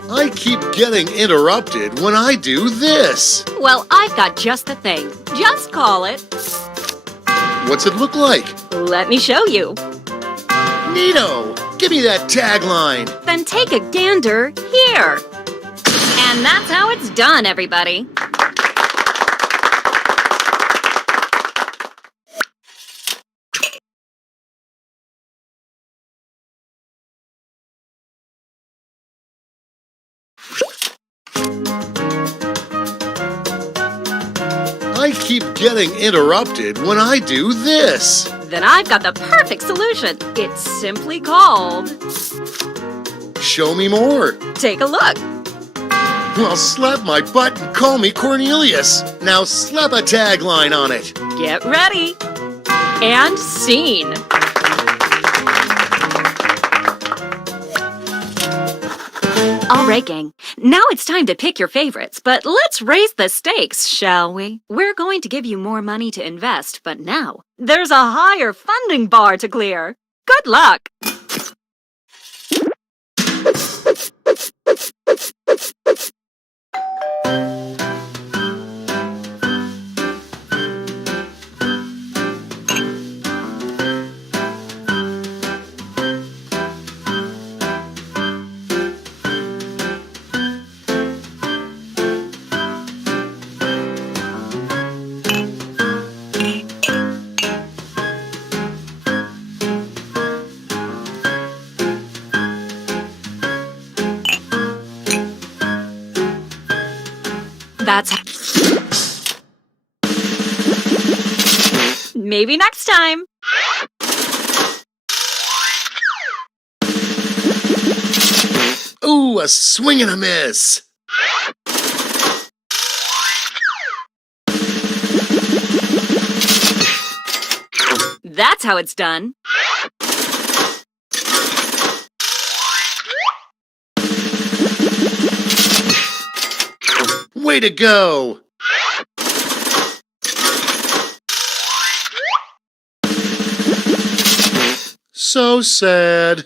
I keep getting interrupted when I do this. Well, I've got just the thing. Just call it... What's it look like? Let me show you. Neato! Give me that tagline. Then take a gander here. And that's how it's done, everybody. I keep getting interrupted when I do this. Then I've got the perfect solution. It's simply called... Show me more. Take a look. Well, slap my butt and call me Cornelius. Now slap a tagline on it. Get ready. And scene. All right, gang. Now it's time to pick your favorites, but let's raise the stakes, shall we? We're going to give you more money to invest, but now there's a higher funding bar to clear. Good luck! That's... Maybe next time. Ooh, a swing and a miss. That's how it's done. Way to go! So sad.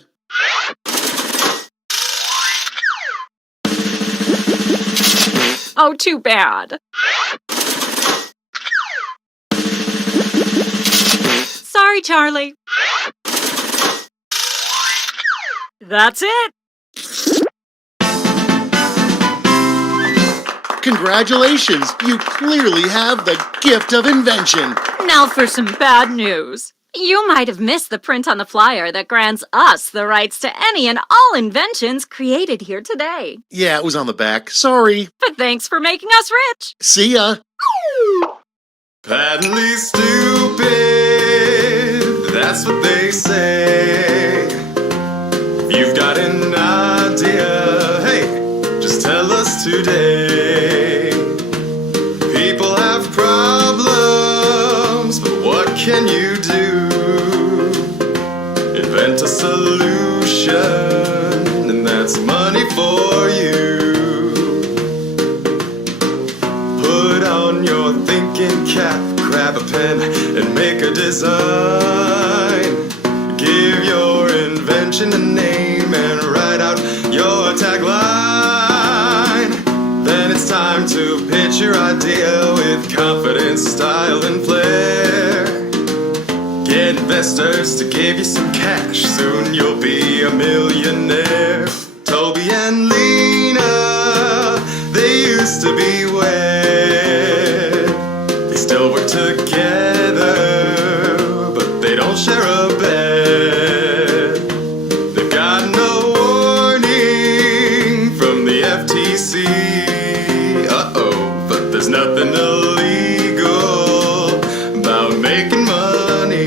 Oh, too bad. Sorry, Charlie. That's it. Congratulations! You clearly have the gift of invention. Now for some bad news. You might have missed the print on the flyer that grants us the rights to any and all inventions created here today. Yeah, it was on the back. Sorry. But thanks for making us rich. See ya. Patently stupid, that's what they say. If you've got an idea, hey, just tell us today. People have problems, but what can you do? Invent a solution, and that's money for you. Put on your thinking cap, grab a pen, and make a design. Give your invention a name and write out your tagline. Then it's time to pitch your idea with confidence, style, and flair. Get investors to give you some cash, soon you'll be a millionaire. Toby and Lena, they used to be wed. They still work together, but they don't share a bed. They've got no warning from the FTC. Uh-oh, but there's nothing illegal about making money.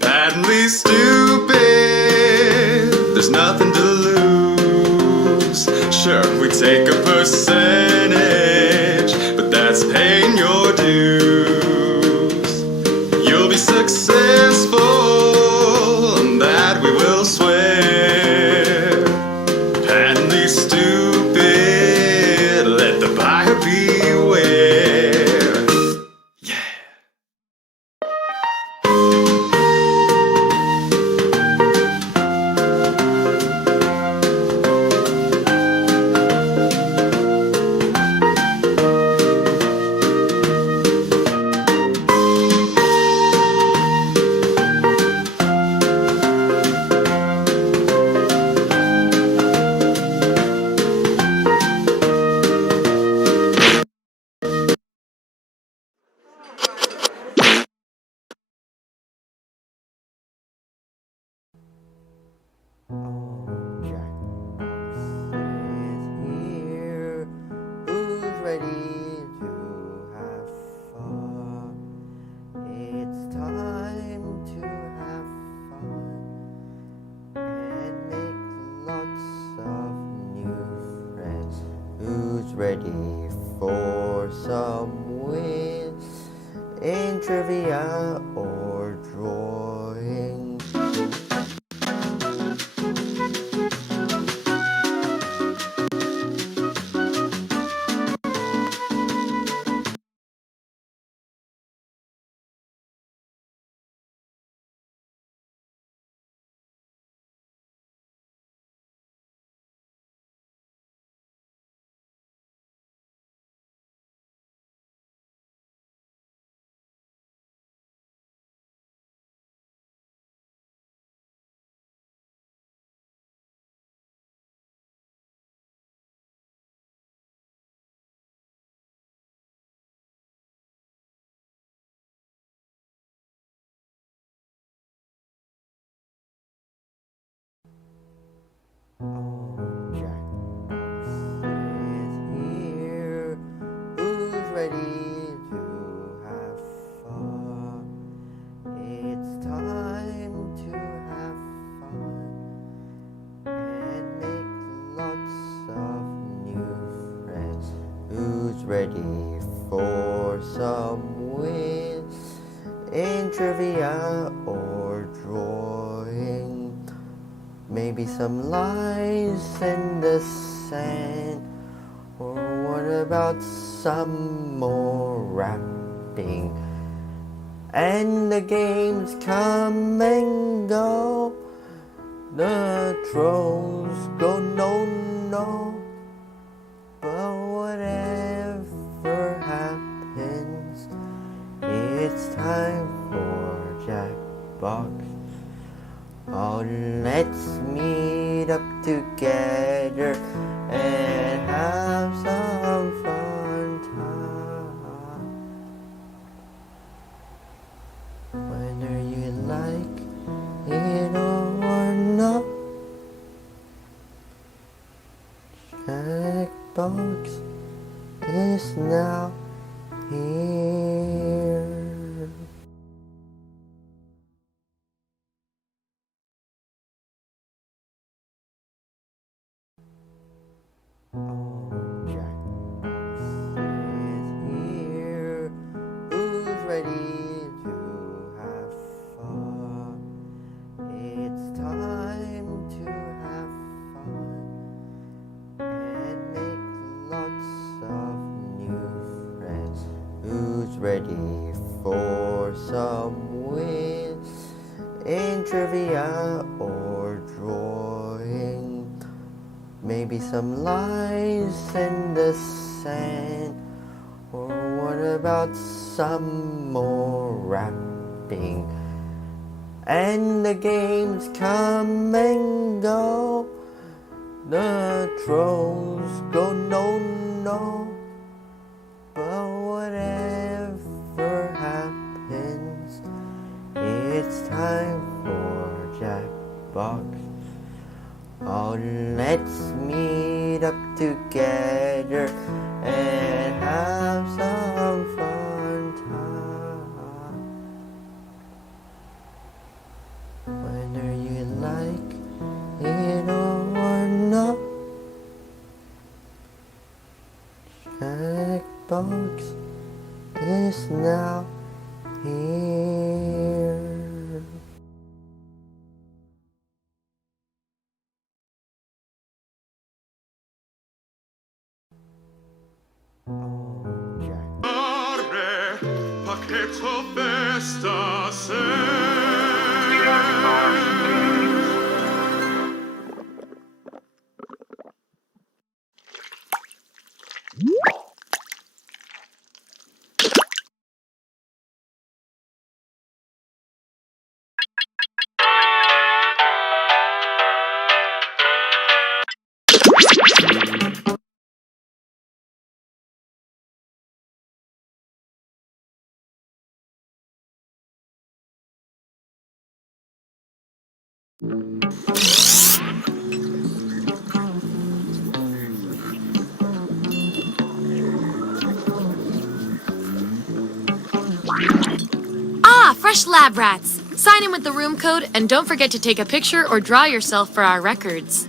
Patently stupid, there's nothing to lose. Sure, we take a percentage, but that's paying your dues. You'll be successful, and that we will swear. Patently stupid, let the buyer beware. Ready for some wins in trivia or drawing? Ready for some wins in trivia or drawing? Maybe some lines in the sand. Or what about some more rapping? And the games come and go. The trolls go no. But whatever happens, it's time for Jackbox. Oh, let's meet up together and have some fun time. Whether you like it or not, Jackbox is now here. Oh, Jackbox is here. Who's ready to have fun? It's time to have fun and make lots of new friends. Who's ready for some wins in trivia or drawing? Maybe some lines in the sand. Or what about some more rapping? And the games come and go. The trolls go no. But whatever happens, it's time for Jackbox. Oh, let's meet up together and have some fun time. Whether you like it or not, Jackbox is now here. Oh, Jack. Pacchetto festa Ah, fresh lab rats! Sign in with the room code and don't forget to take a picture or draw yourself for our records.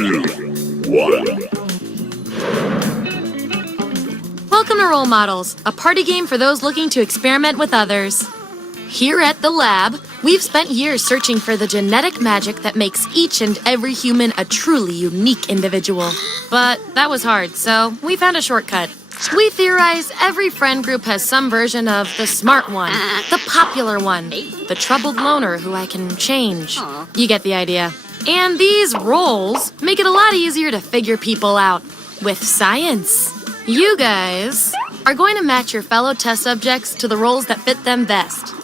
2, 1. Welcome to Role Models, a party game for those looking to experiment with others. Here at the lab, we've spent years searching for the genetic magic that makes each and every human a truly unique individual. But that was hard, so we found a shortcut. We theorize every friend group has some version of the smart one, the popular one, the troubled loner who I can change. You get the idea. And these roles make it a lot easier to figure people out with science. You guys are going to match your fellow test subjects to the roles that fit them best.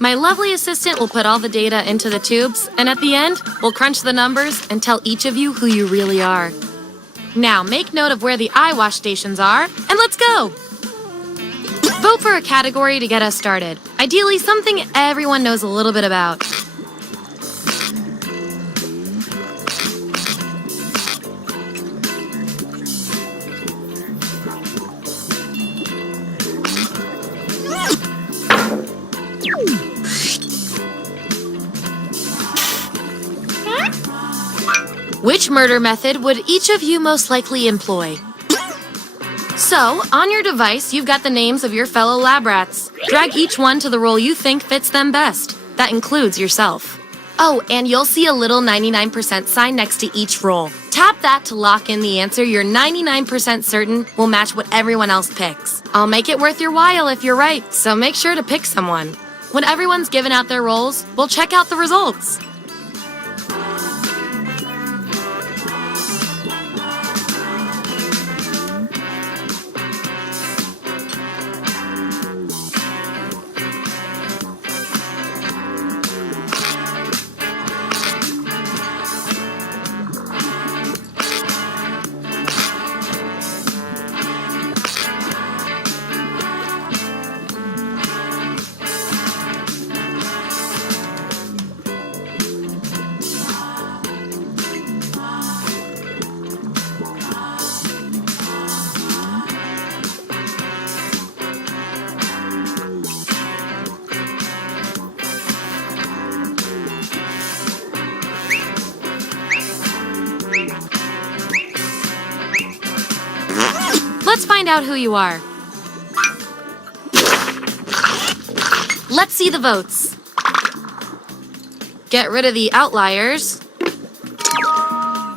My lovely assistant will put all the data into the tubes, and at the end, we'll crunch the numbers and tell each of you who you really are. Now, make note of where the eye wash stations are, and let's go! Vote for a category to get us started. Ideally, something everyone knows a little bit about. Which murder method would each of you most likely employ? So, on your device, you've got the names of your fellow lab rats. Drag each one to the role you think fits them best. That includes yourself. Oh, and you'll see a little 99% sign next to each role. Tap that to lock in the answer you're 99% certain will match what everyone else picks. I'll make it worth your while if you're right, so make sure to pick someone. When everyone's given out their roles, we'll check out the results. Let's find out who you are. Let's see the votes. Get rid of the outliers.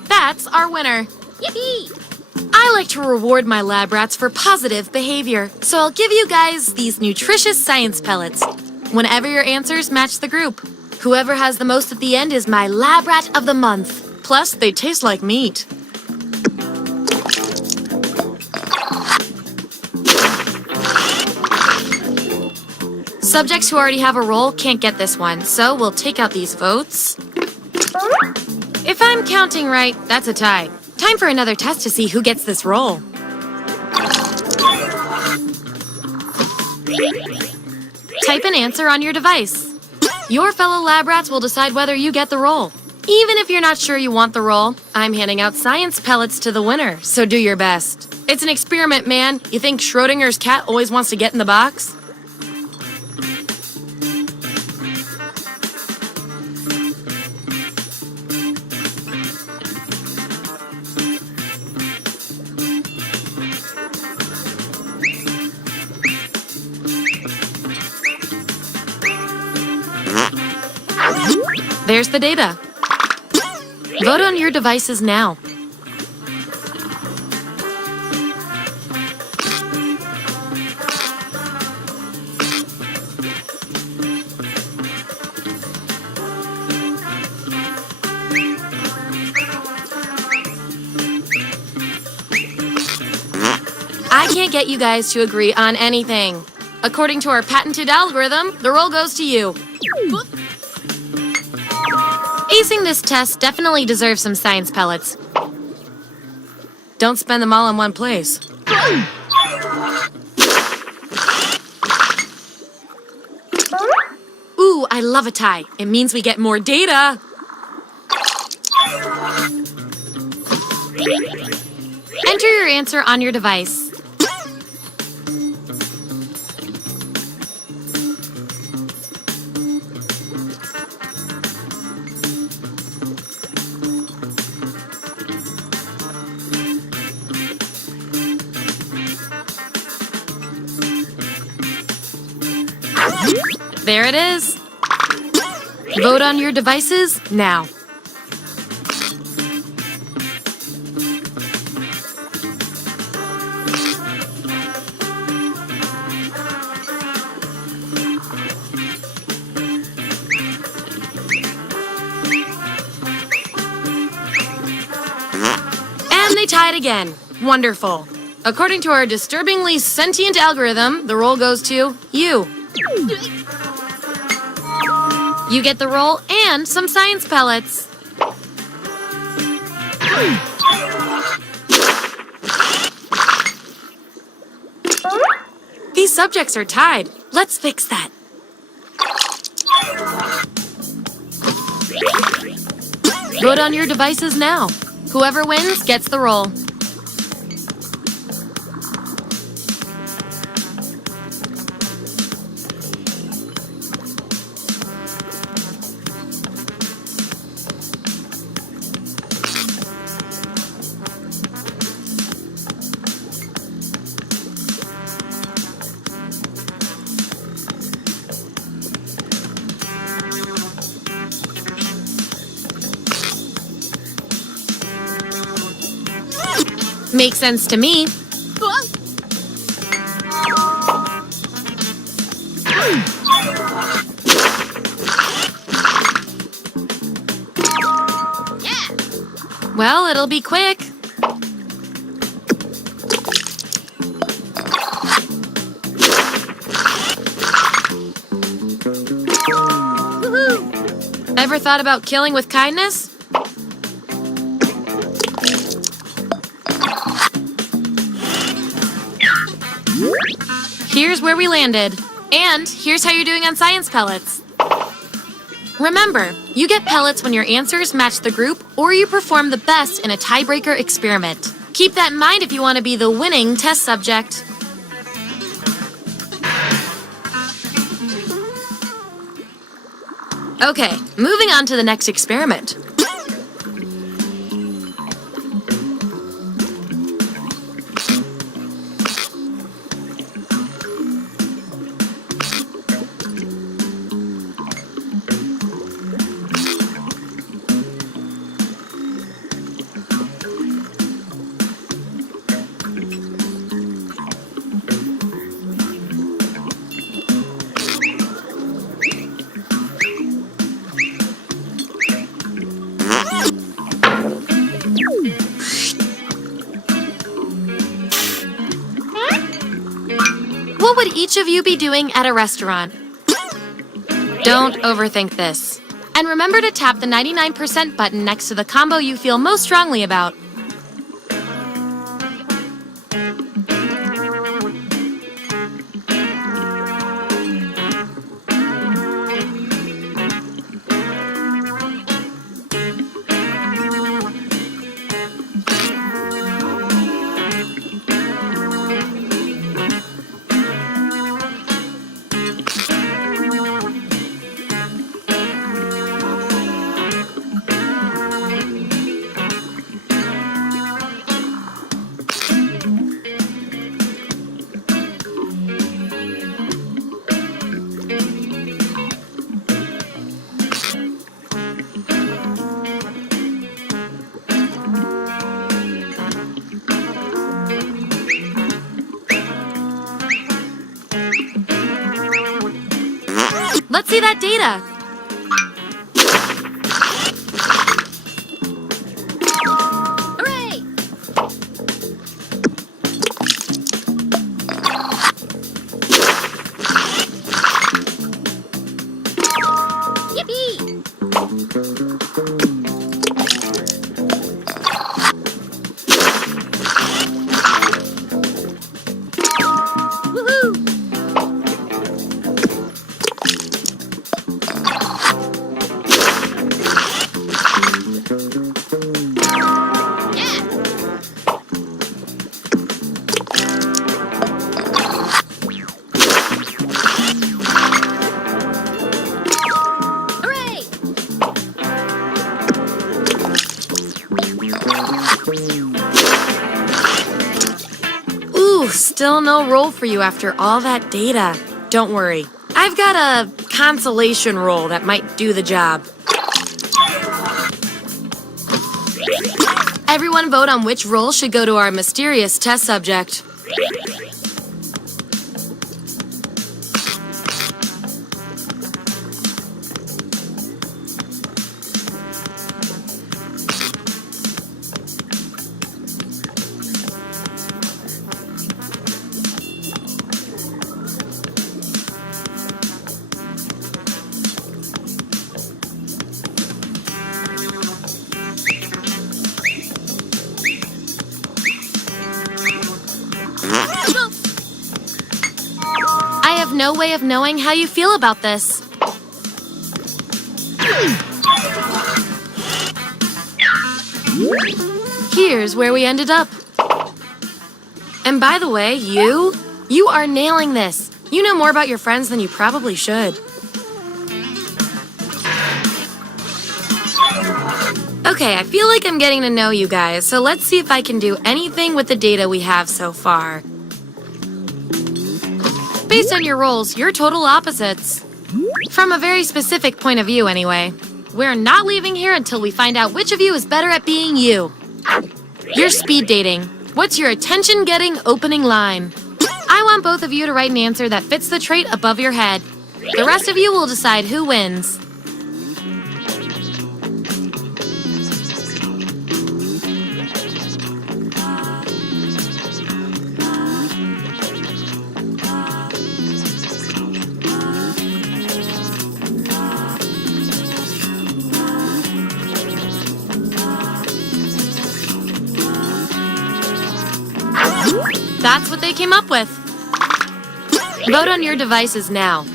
That's our winner. Yippee! I like to reward my lab rats for positive behavior, so I'll give you guys these nutritious science pellets whenever your answers match the group. Whoever has the most at the end is my lab rat of the month. Plus, they taste like meat. Subjects who already have a role can't get this one, so we'll take out these votes. If I'm counting right, that's a tie. Time for another test to see who gets this role. Type an answer on your device. Your fellow lab rats will decide whether you get the role. Even if you're not sure you want the role, I'm handing out science pellets to the winner, so do your best. It's an experiment, man. You think Schrodinger's cat always wants to get in the box? There's the data. Vote on your devices now. I can't get you guys to agree on anything. According to our patented algorithm, the role goes to you. Acing this test definitely deserves some science pellets. Don't spend them all in one place. Ooh, I love a tie. It means we get more data. Enter your answer on your device. There it is. Vote on your devices now. And they tied again. Wonderful. According to our disturbingly sentient algorithm, the roll goes to you. You get the roll and some science pellets. These subjects are tied. Let's fix that. Vote on your devices now. Whoever wins gets the roll. Makes sense to me. Well, it'll be quick. Ever thought about killing with kindness? Here's where we landed. And here's how you're doing on science pellets. Remember, you get pellets when your answers match the group or you perform the best in a tiebreaker experiment. Keep that in mind if you want to be the winning test subject. Okay, moving on to the next experiment. What would each of you be doing at a restaurant? Don't overthink this. And remember to tap the 99% button next to the combo you feel most strongly about. Let's see that data. Hooray! Yippee! Woohoo! Ooh, still no roll for you after all that data. Don't worry. I've got a consolation roll that might do the job. Everyone vote on which roll should go to our mysterious test subject. I have no way of knowing how you feel about this. Here's where we ended up. And by the way, you are nailing this. You know more about your friends than you probably should. Okay, I feel like I'm getting to know you guys, so let's see if I can do anything with the data we have so far. Based on your roles, you're total opposites. From a very specific point of view, anyway. We're not leaving here until we find out which of you is better at being you. You're speed dating. What's your attention-getting opening line? I want both of you to write an answer that fits the trait above your head. The rest of you will decide who wins. That's what they came up with. Vote on your devices now.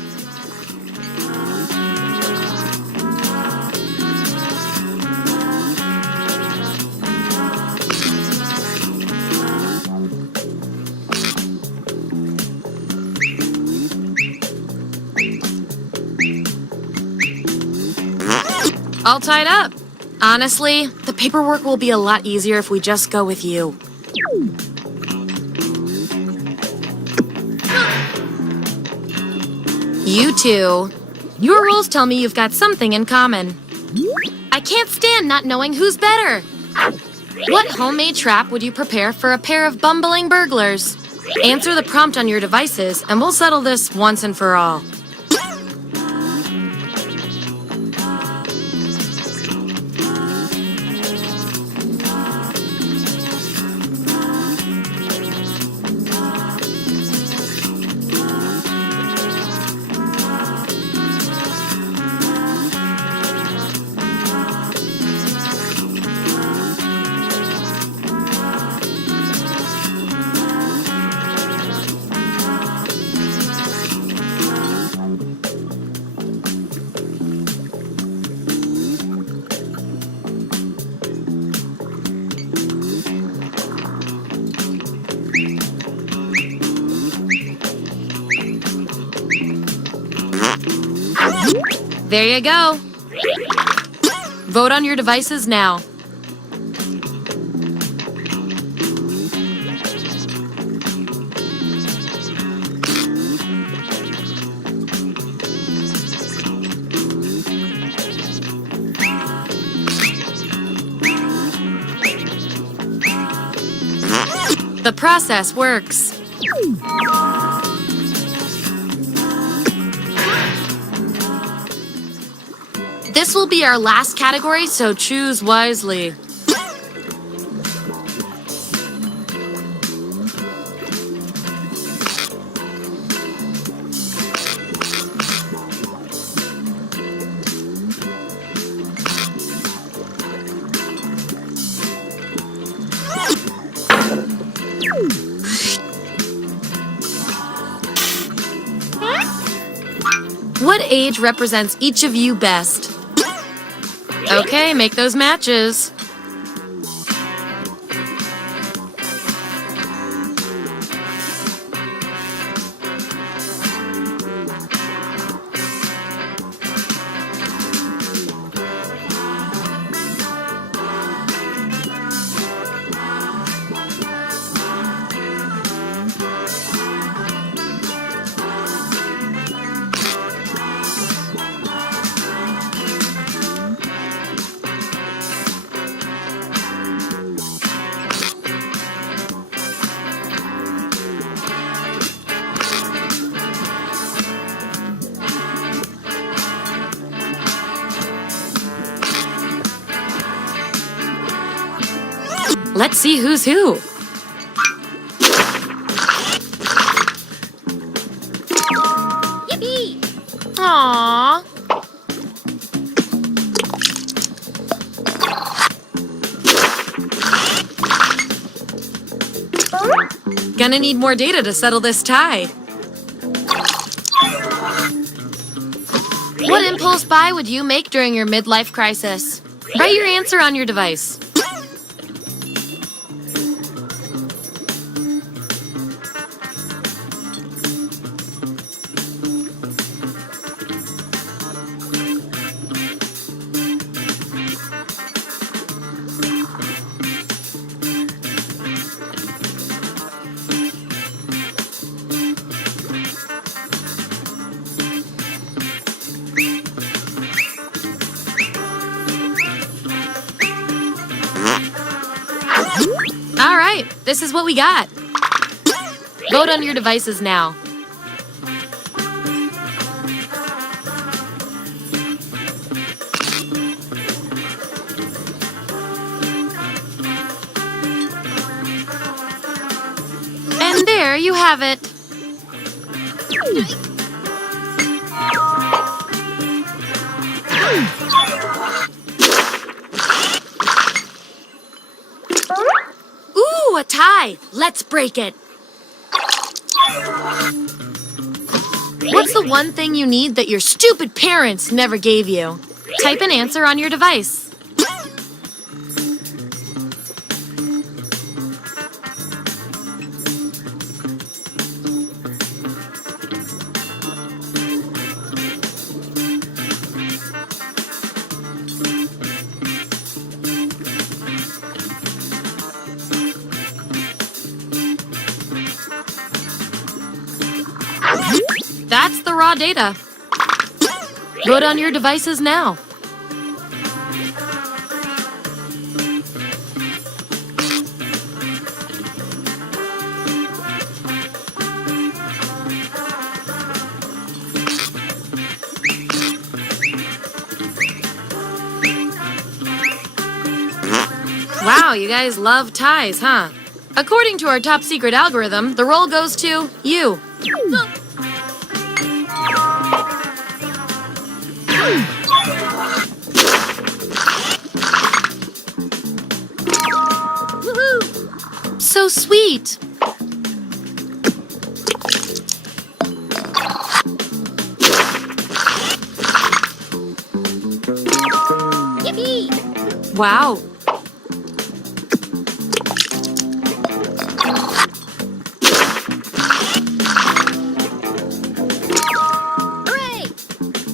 All tied up. Honestly, the paperwork will be a lot easier if we just go with you. You two. Your rules tell me you've got something in common. I can't stand not knowing who's better. What homemade trap would you prepare for a pair of bumbling burglars? Answer the prompt on your devices, and we'll settle this once and for all. There you go. Vote on your devices now. The process works. This will be our last category, so choose wisely. What age represents each of you best? Okay, make those matches. Let's see who's who. Yippee! Aww. Gonna need more data to settle this tie. What impulse buy would you make during your midlife crisis? Write your answer on your device. All right, this is what we got. Vote on your devices now. And there you have it. Ooh, a tie. Let's break it. What's the one thing you need that your stupid parents never gave you? Type an answer on your device. That's the raw data. Vote on your devices now. Wow, you guys love ties, huh? According to our top secret algorithm, the roll goes to you. So sweet. Yippee! Wow. Hooray!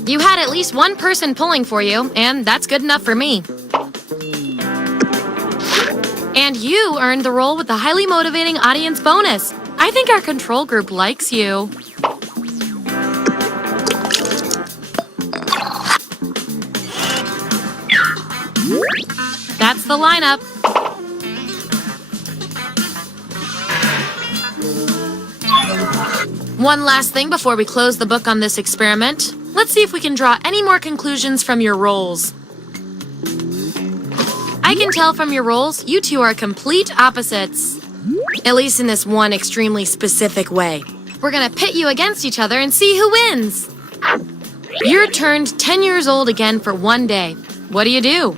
You had at least one person pulling for you, and that's good enough for me. And you earned the role with the highly motivating audience bonus. I think our control group likes you. That's the lineup. One last thing before we close the book on this experiment. Let's see if we can draw any more conclusions from your roles. I can tell from your roles, you two are complete opposites. At least in this one extremely specific way. We're gonna pit you against each other and see who wins. You're turned 10 years old again for one day. What do you do?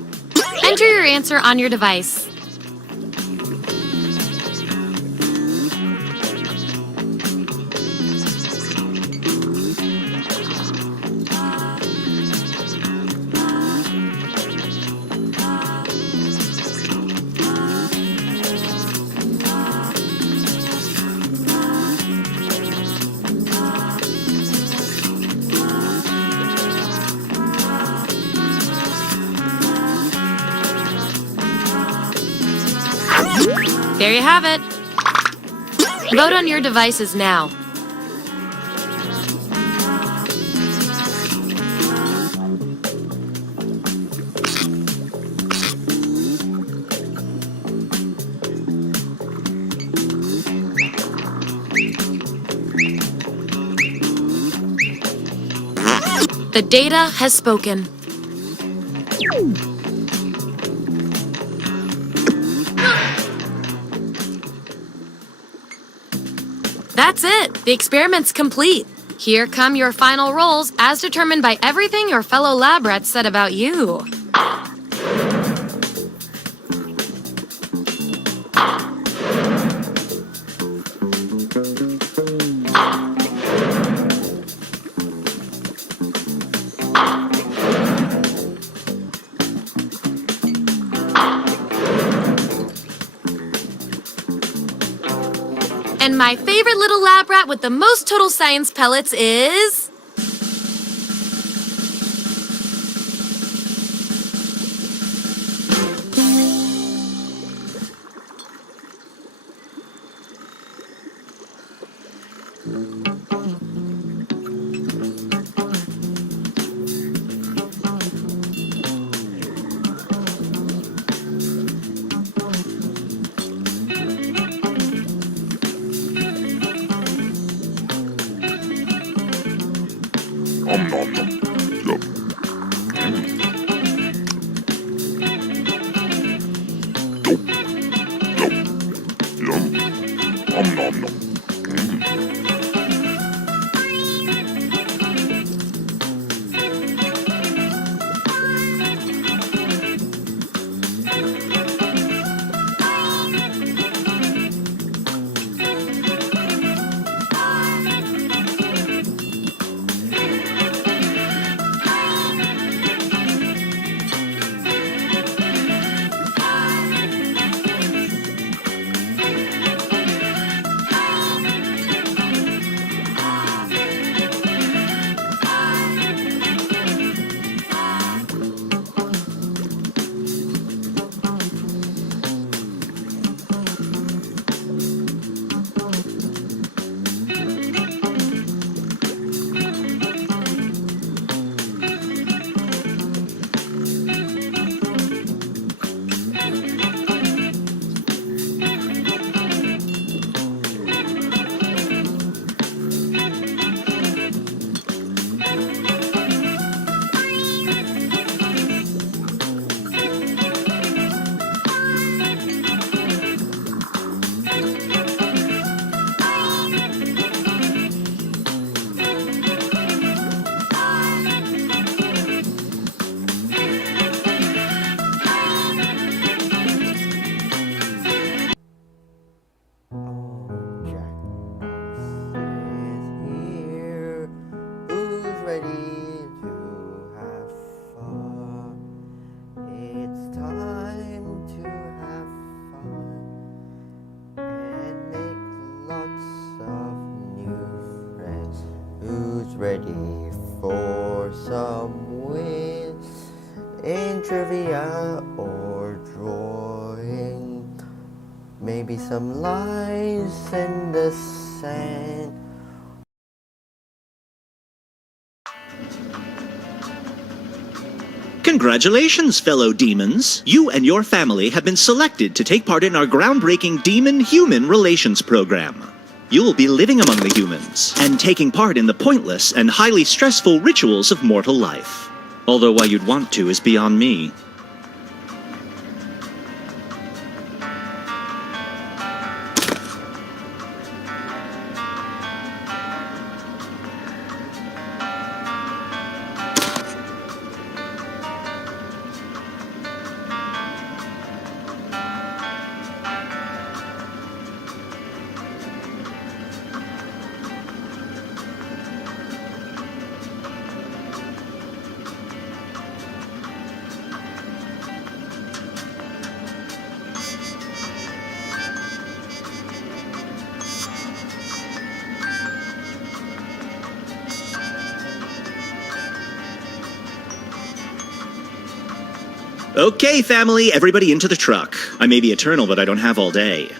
Enter your answer on your device. There you have it. Vote on your devices now. The data has spoken. That's it. The experiment's complete. Here come your final rolls as determined by everything your fellow lab rats said about you. And my favorite little lab rat with the most total science pellets is... Nom nom nom. Yum. Nope. Nope. Yum. Nom nom nom. Ready for some wins in trivia or drawing, maybe some lines in the sand. Congratulations, fellow demons! You and your family have been selected to take part in our groundbreaking Demon-Human Relations program. You will be living among the humans, and taking part in the pointless and highly stressful rituals of mortal life. Although why you'd want to is beyond me. Okay, family, everybody into the truck. I may be eternal, but I don't have all day.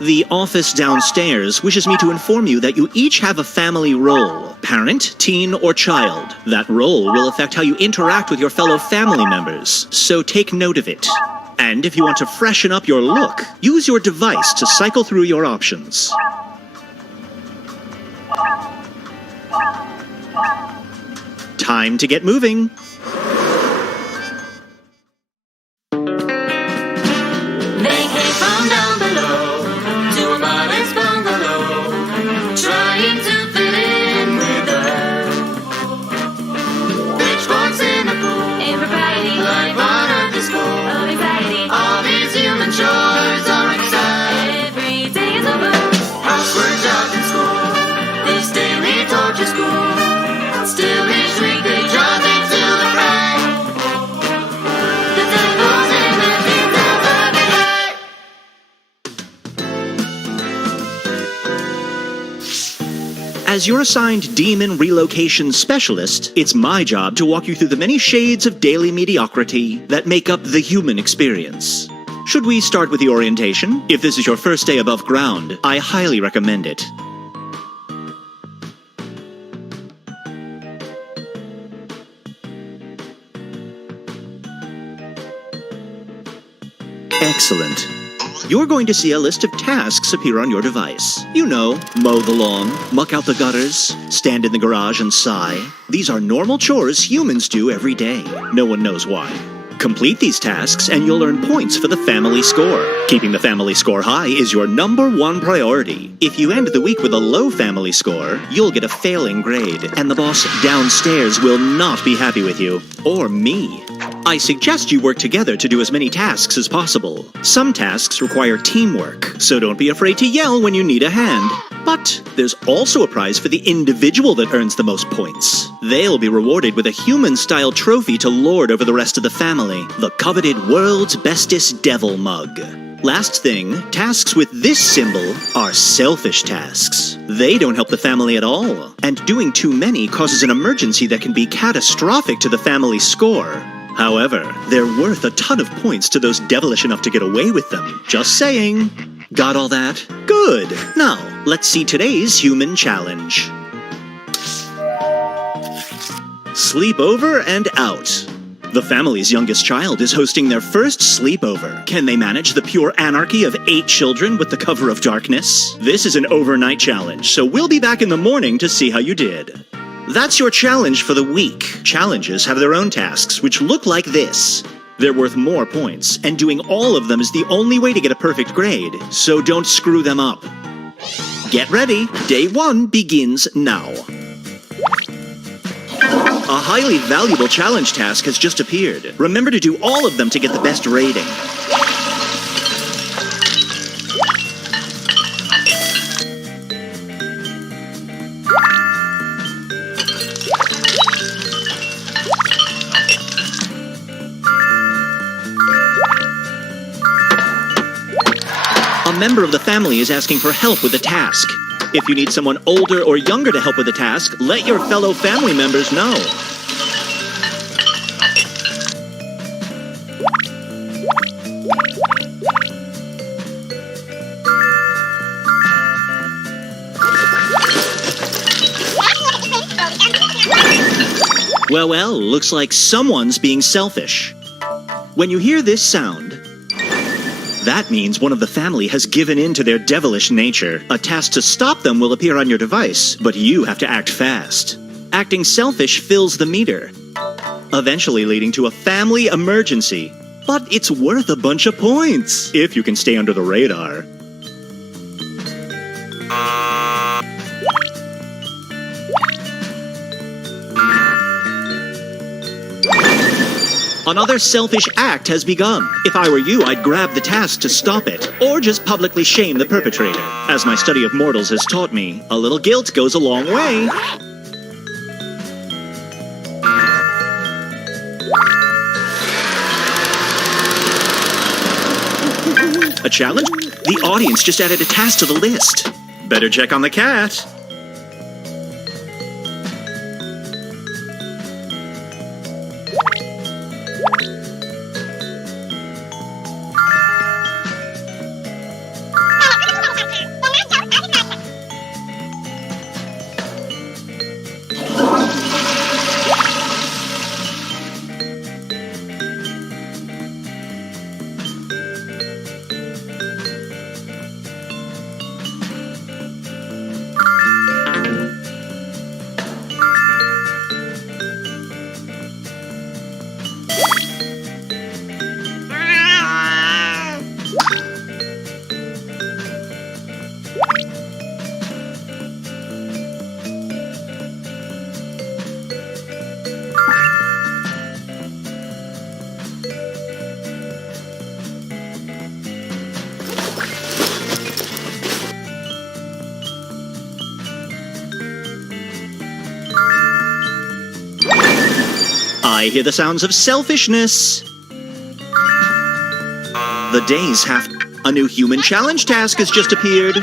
The office downstairs wishes me to inform you that you each have a family role. Parent, teen, or child. That role will affect how you interact with your fellow family members, so take note of it. And if you want to freshen up your look, use your device to cycle through your options. Time to get moving. They came from down below to a modest bungalow, trying to fit in with us. Pitchforks in the pool, impropriety, life on earth is full of anxiety. All these human chores are exciting. Every day is a boom. Housework, jobs, and school. This daily torture school. Still each week they jump into the fray. The devil's in the details of every day. As your assigned demon relocation specialist, it's my job to walk you through the many shades of daily mediocrity that make up the human experience. Should we start with the orientation? If this is your first day above ground, I highly recommend it. Excellent. You're going to see a list of tasks appear on your device. You know, mow the lawn, muck out the gutters, stand in the garage and sigh. These are normal chores humans do every day. No one knows why. Complete these tasks and you'll earn points for the family score. Keeping the family score high is your #1 priority. If you end the week with a low family score, you'll get a failing grade, and the boss downstairs will not be happy with you. Or me. I suggest you work together to do as many tasks as possible. Some tasks require teamwork, so don't be afraid to yell when you need a hand. But there's also a prize for the individual that earns the most points. They'll be rewarded with a human-style trophy to lord over the rest of the family, the coveted World's Bestest Devil Mug. Last thing, tasks with this symbol are selfish tasks. They don't help the family at all, and doing too many causes an emergency that can be catastrophic to the family score. However, they're worth a ton of points to those devilish enough to get away with them. Just saying. Got all that? Good. Now, let's see today's human challenge. Sleep over and out. The family's youngest child is hosting their first sleepover. Can they manage the pure anarchy of 8 children with the cover of darkness? This is an overnight challenge, so we'll be back in the morning to see how you did. That's your challenge for the week. Challenges have their own tasks, which look like this. They're worth more points, and doing all of them is the only way to get a perfect grade, so don't screw them up. Get ready. Day 1 begins now. A highly valuable challenge task has just appeared. Remember to do all of them to get the best rating. A member of the family is asking for help with a task. If you need someone older or younger to help with the task, let your fellow family members know. Well, looks like someone's being selfish. When you hear this sound, that means one of the family has given in to their devilish nature. A task to stop them will appear on your device, but you have to act fast. Acting selfish fills the meter, eventually leading to a family emergency. But it's worth a bunch of points, if you can stay under the radar. Another selfish act has begun. If I were you, I'd grab the task to stop it, or just publicly shame the perpetrator. As my study of mortals has taught me, a little guilt goes a long way. A challenge? The audience just added a task to the list. Better check on the cat. I hear the sounds of selfishness. The days have... A new human challenge task has just appeared.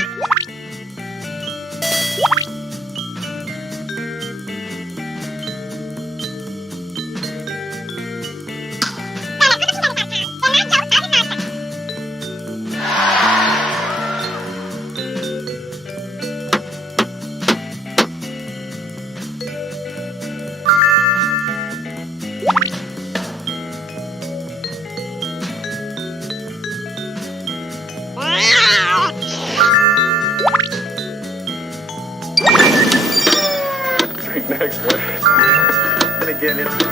Next one. And again, it's...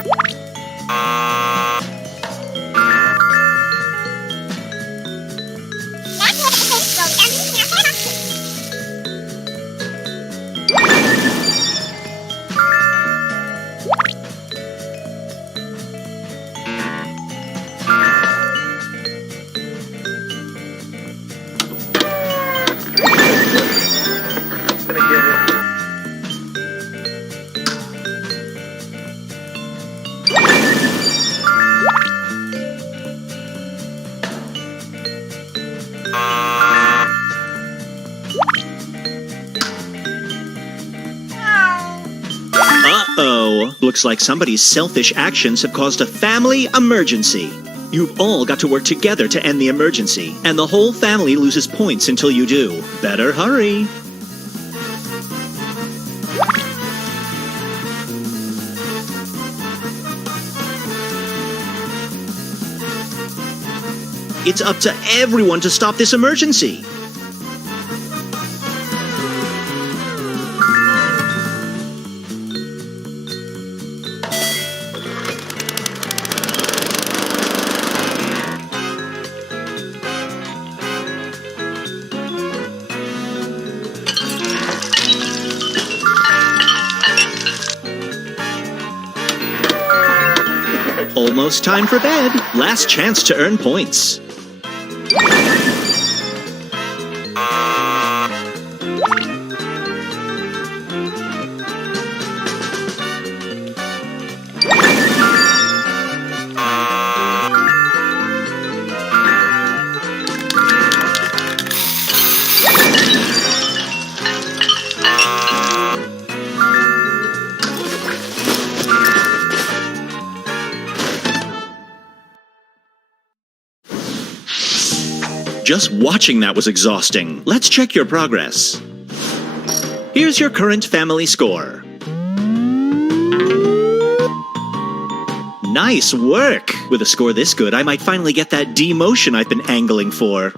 Uh-oh. Looks like somebody's selfish actions have caused a family emergency. You've all got to work together to end the emergency, and the whole family loses points until you do. Better hurry. It's up to everyone to stop this emergency. Almost time for bed. Last chance to earn points. Just watching that was exhausting. Let's check your progress. Here's your current family score. Nice work! With a score this good, I might finally get that demotion I've been angling for.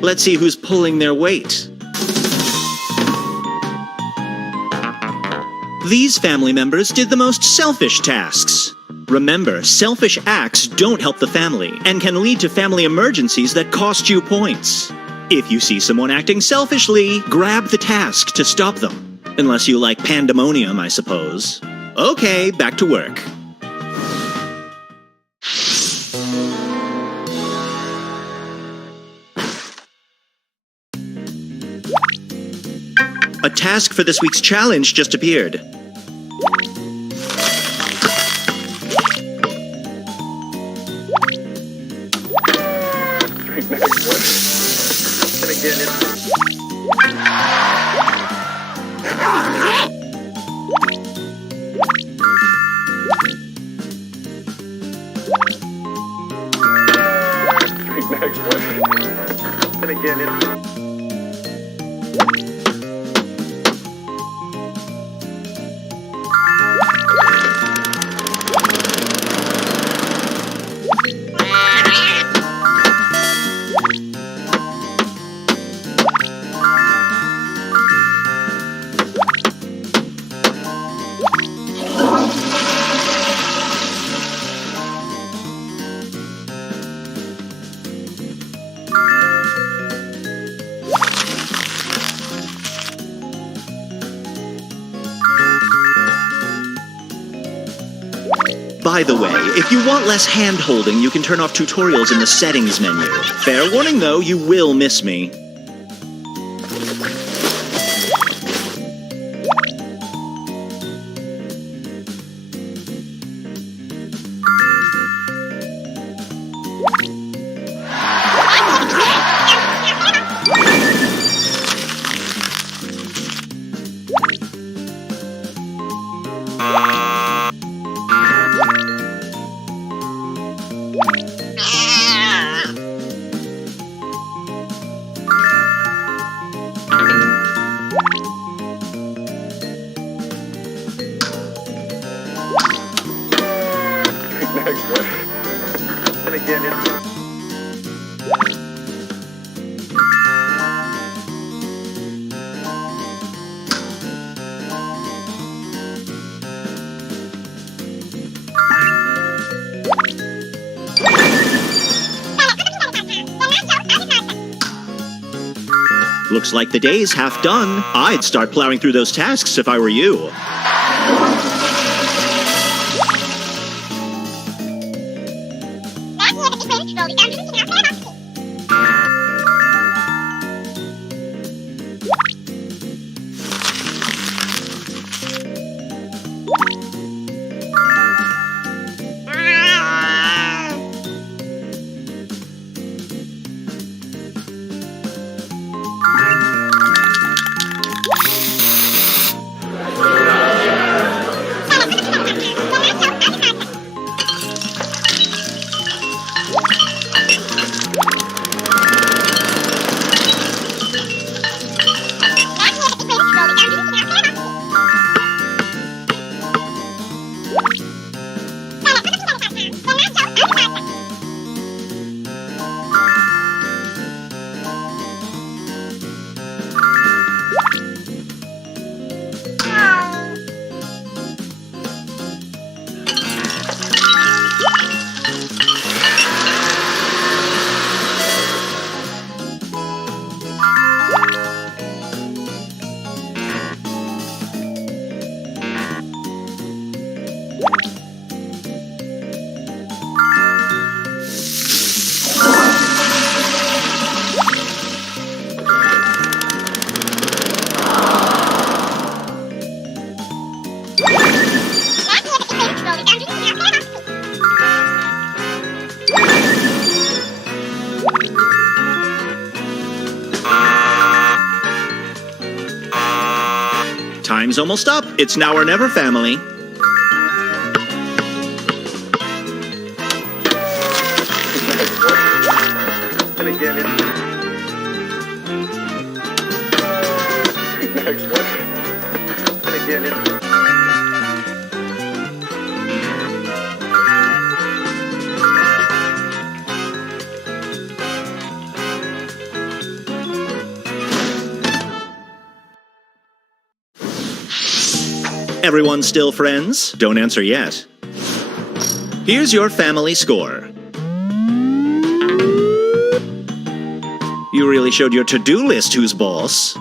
Let's see who's pulling their weight. These family members did the most selfish tasks. Remember, selfish acts don't help the family and can lead to family emergencies that cost you points. If you see someone acting selfishly, grab the task to stop them. Unless you like pandemonium, I suppose. Okay, back to work. A task for this week's challenge just appeared. Next one. And again, it's... Next one. And again, it's... By the way, if you want less hand-holding, you can turn off tutorials in the settings menu. Fair warning though, you will miss me. Looks like the day's half done. I'd start plowing through those tasks if I were you. Time's almost up. It's now or never, family. And again, next one. And again, Everyone still friends? Don't answer yet. Here's your family score. You really showed your to-do list who's boss.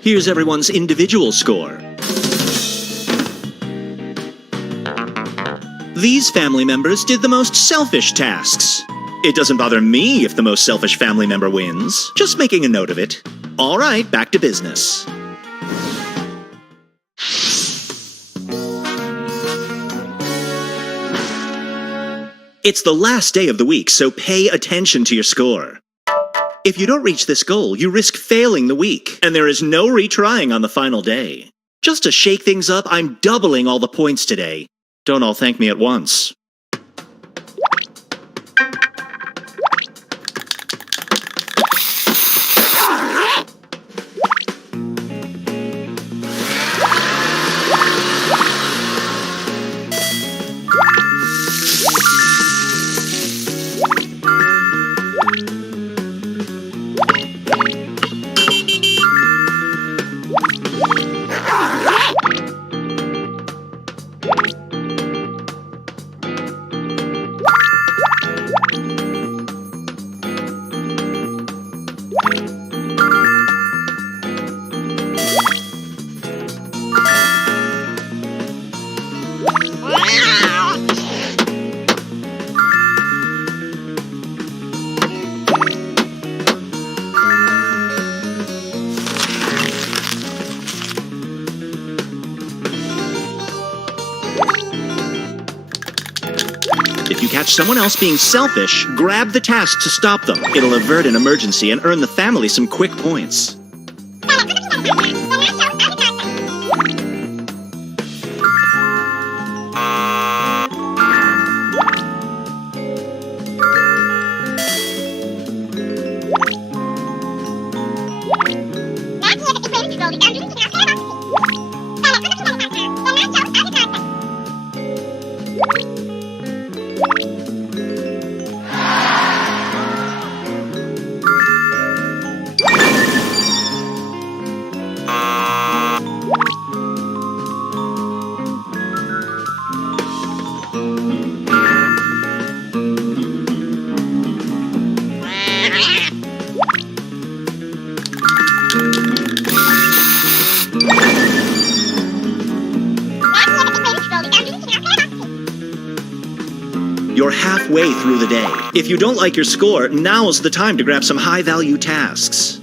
Here's everyone's individual score. These family members did the most selfish tasks. It doesn't bother me if the most selfish family member wins. Just making a note of it. All right, back to business. It's the last day of the week, so pay attention to your score. If you don't reach this goal, you risk failing the week, and there is no retrying on the final day. Just to shake things up, I'm doubling all the points today. Don't all thank me at once. catch someone else being selfish, grab the task to stop them. It'll avert an emergency and earn the family some quick points. You're halfway through the day. If you don't like your score, now's the time to grab some high-value tasks.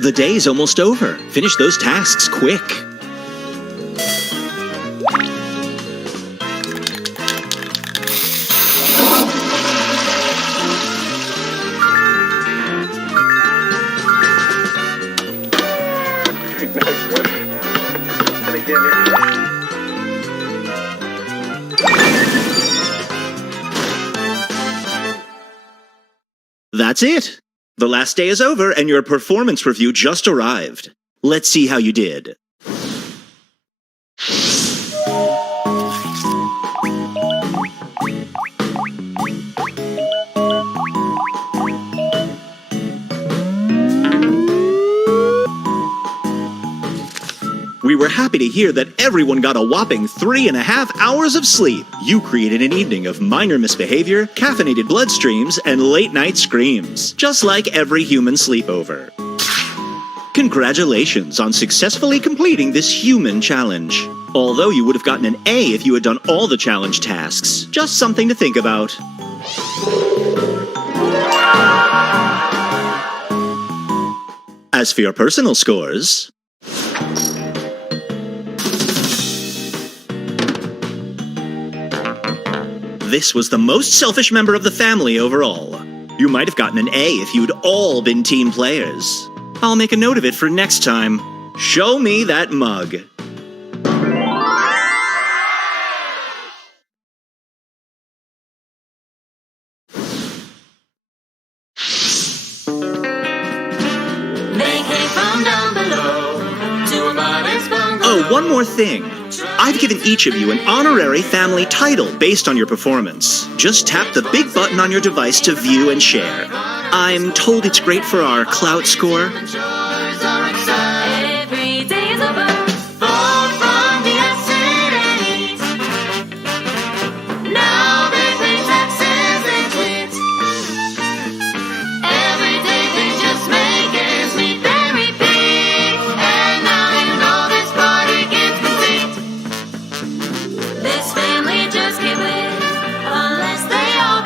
The day's almost over. Finish those tasks quick. That's it. The last day is over and your performance review just arrived. Let's see how you did. We were happy to hear that everyone got a whopping 3.5 hours of sleep. You created an evening of minor misbehavior, caffeinated bloodstreams, and late-night screams, just like every human sleepover. Congratulations on successfully completing this human challenge. Although you would have gotten an A if you had done all the challenge tasks. Just something to think about. As for your personal scores... This was the most selfish member of the family overall. You might have gotten an A if you'd all been team players. I'll make a note of it for next time. Show me that mug. Oh, one more thing. I've given each of you an honorary family title based on your performance. Just tap the big button on your device to view and share. I'm told it's great for our clout score. This family just can't live unless they all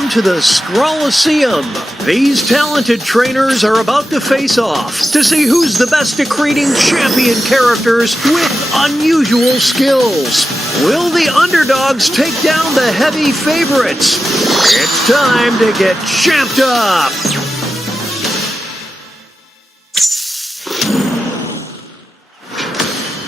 Welcome to the Scrolliseum. These talented trainers are about to face off to see who's the best at creating champion characters with unusual skills. Will the underdogs take down the heavy favorites? It's time to get champed up.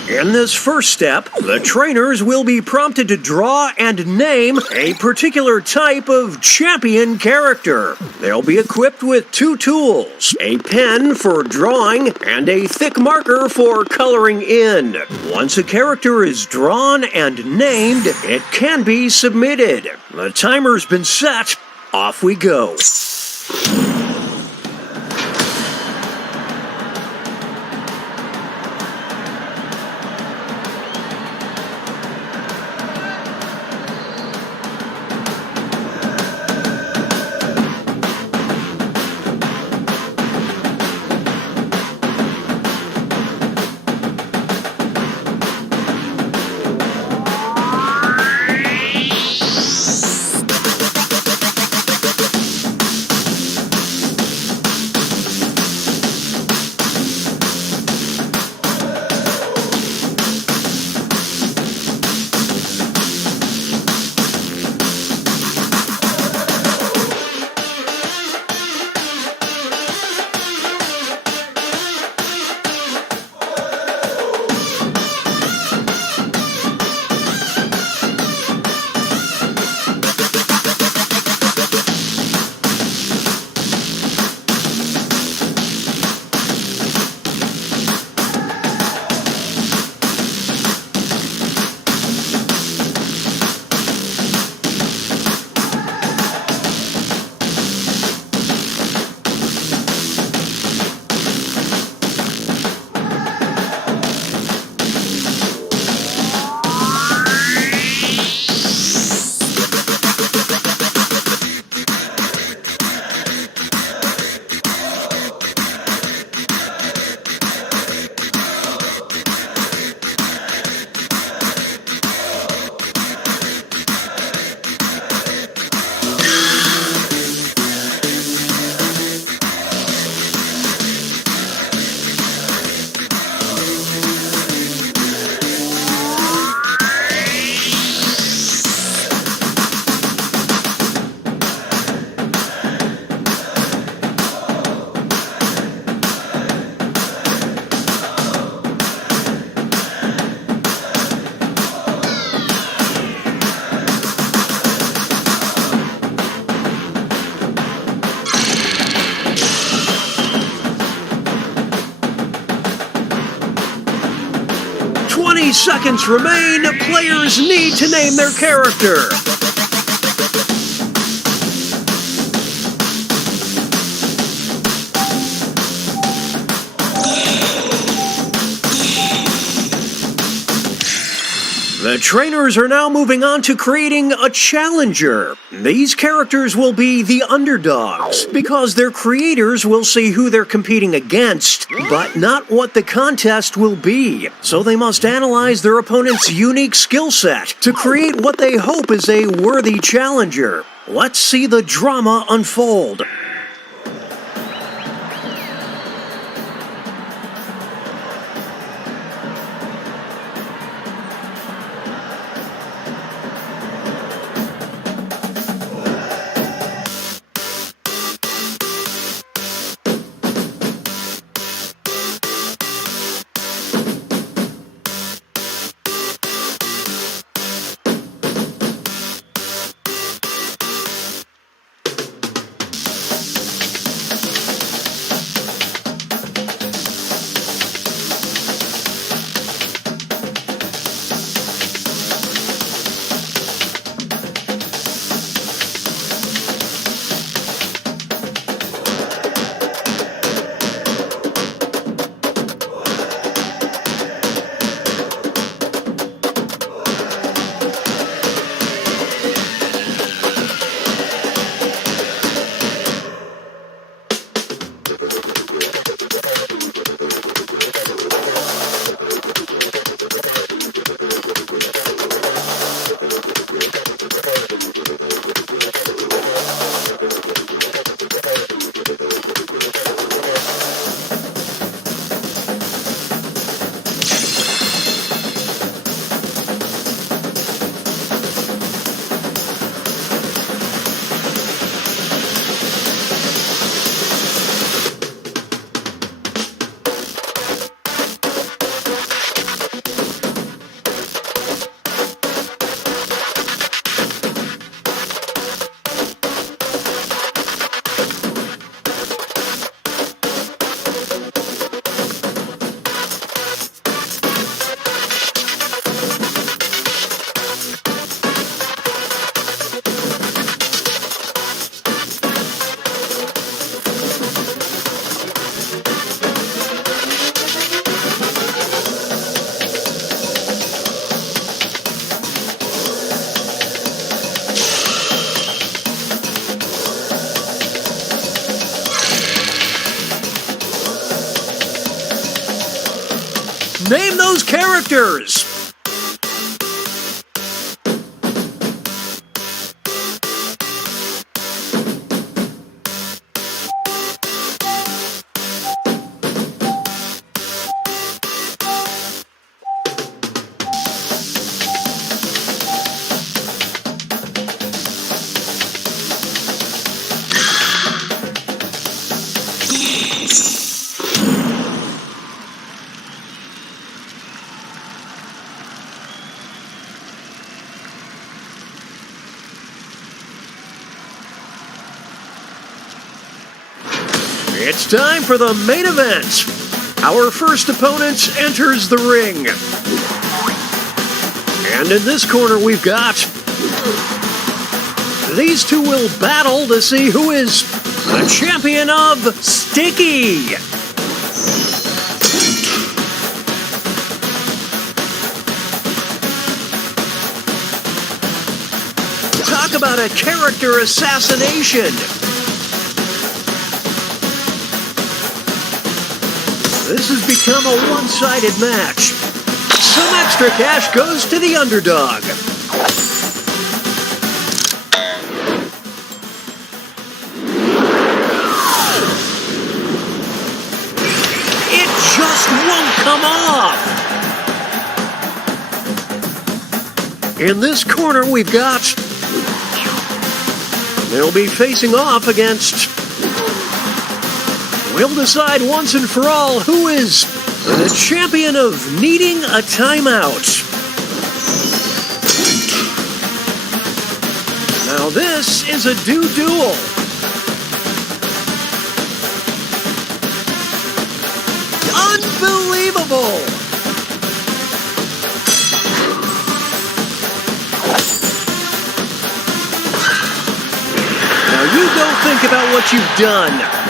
In this first step, the trainers will be prompted to draw and name a particular type of champion character. They'll be equipped with 2 tools, a pen for drawing and a thick marker for coloring in. Once a character is drawn and named, it can be submitted. The timer's been set. Off we go. Seconds remain. Players need to name their character. The trainers are now moving on to creating a challenger. These characters will be the underdogs because their creators will see who they're competing against, but not what the contest will be. So they must analyze their opponent's unique skill set to create what they hope is a worthy challenger. Let's see the drama unfold. name those characters. It's time for the main event. Our first opponent enters the ring. And in this corner we've got... These two will battle to see who is the champion of Sticky. Talk about a character assassination. This has become a one-sided match. Some extra cash goes to the underdog. It just won't come off. In this corner, we've got... They'll be facing off against... We'll decide once and for all who is the champion of needing a timeout. Now this is a duel. Unbelievable! Now you don't think about what you've done.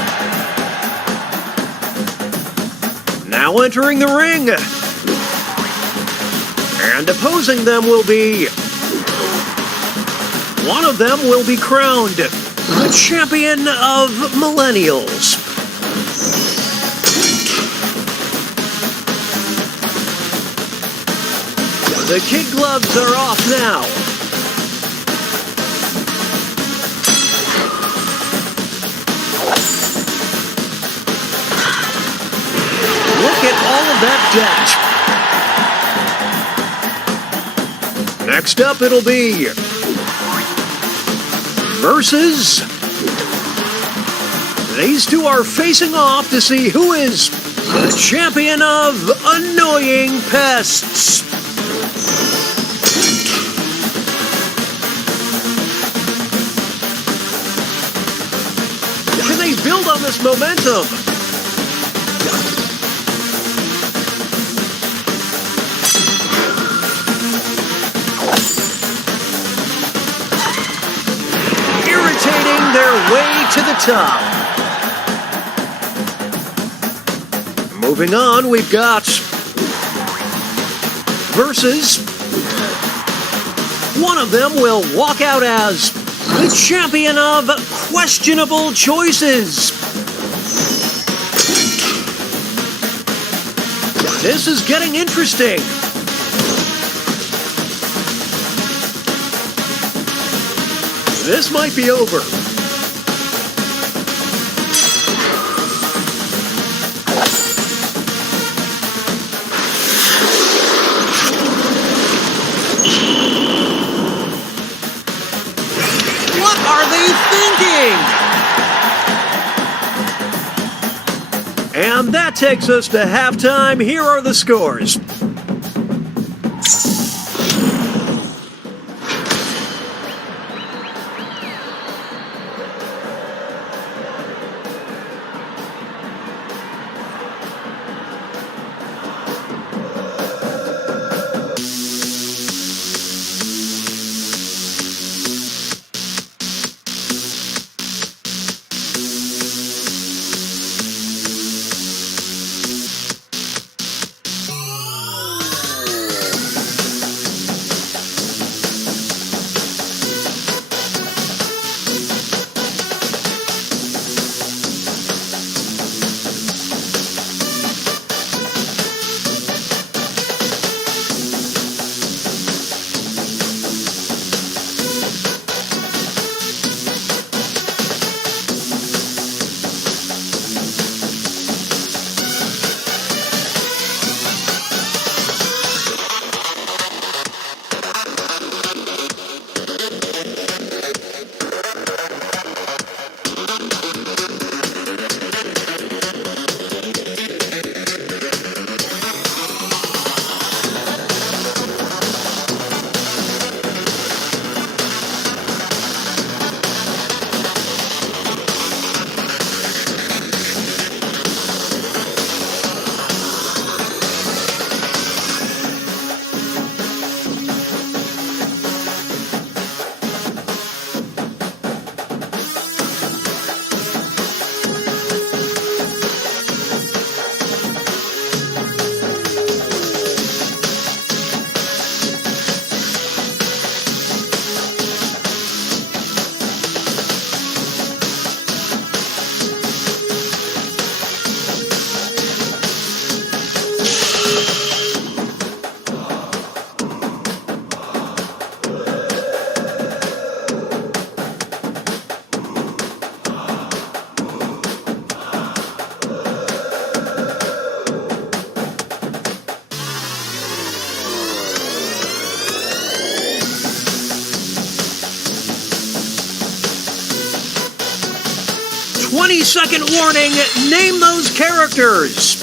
Now entering the ring. And opposing them will be... One of them will be crowned the champion of millennials. The kid gloves are off now. Look at all of that debt. Next up, it'll be versus. These two are facing off to see who is the champion of annoying pests. Can they build on this momentum? Irritating their way to the top. Moving on, we've got versus. One of them will walk out as the champion of questionable choices. This is getting interesting. This might be over. What are they thinking? And that takes us to halftime. Here are the scores. 20-second warning. Name those characters.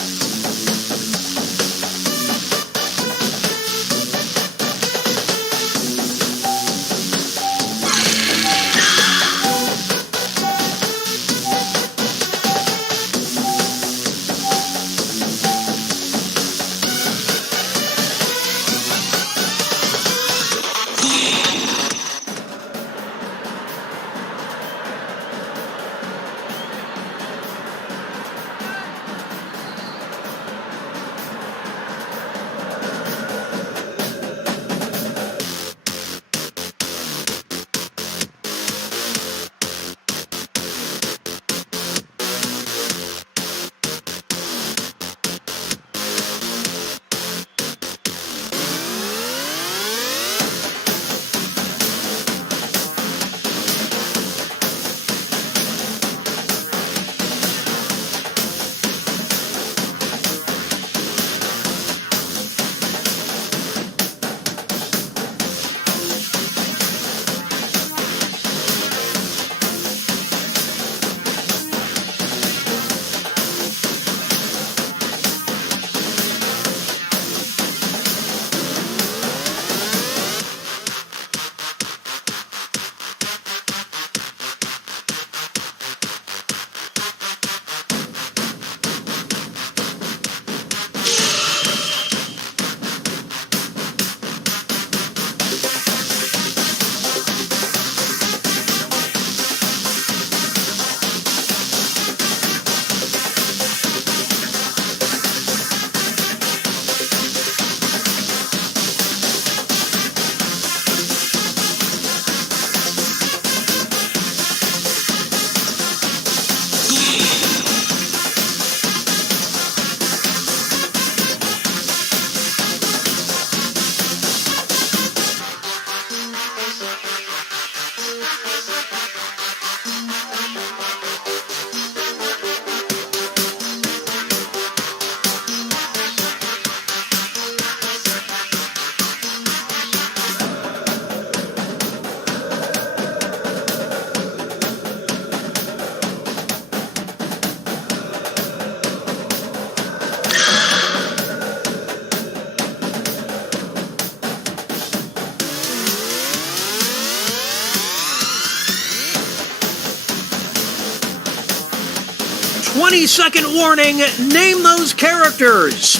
Second warning. Name those characters.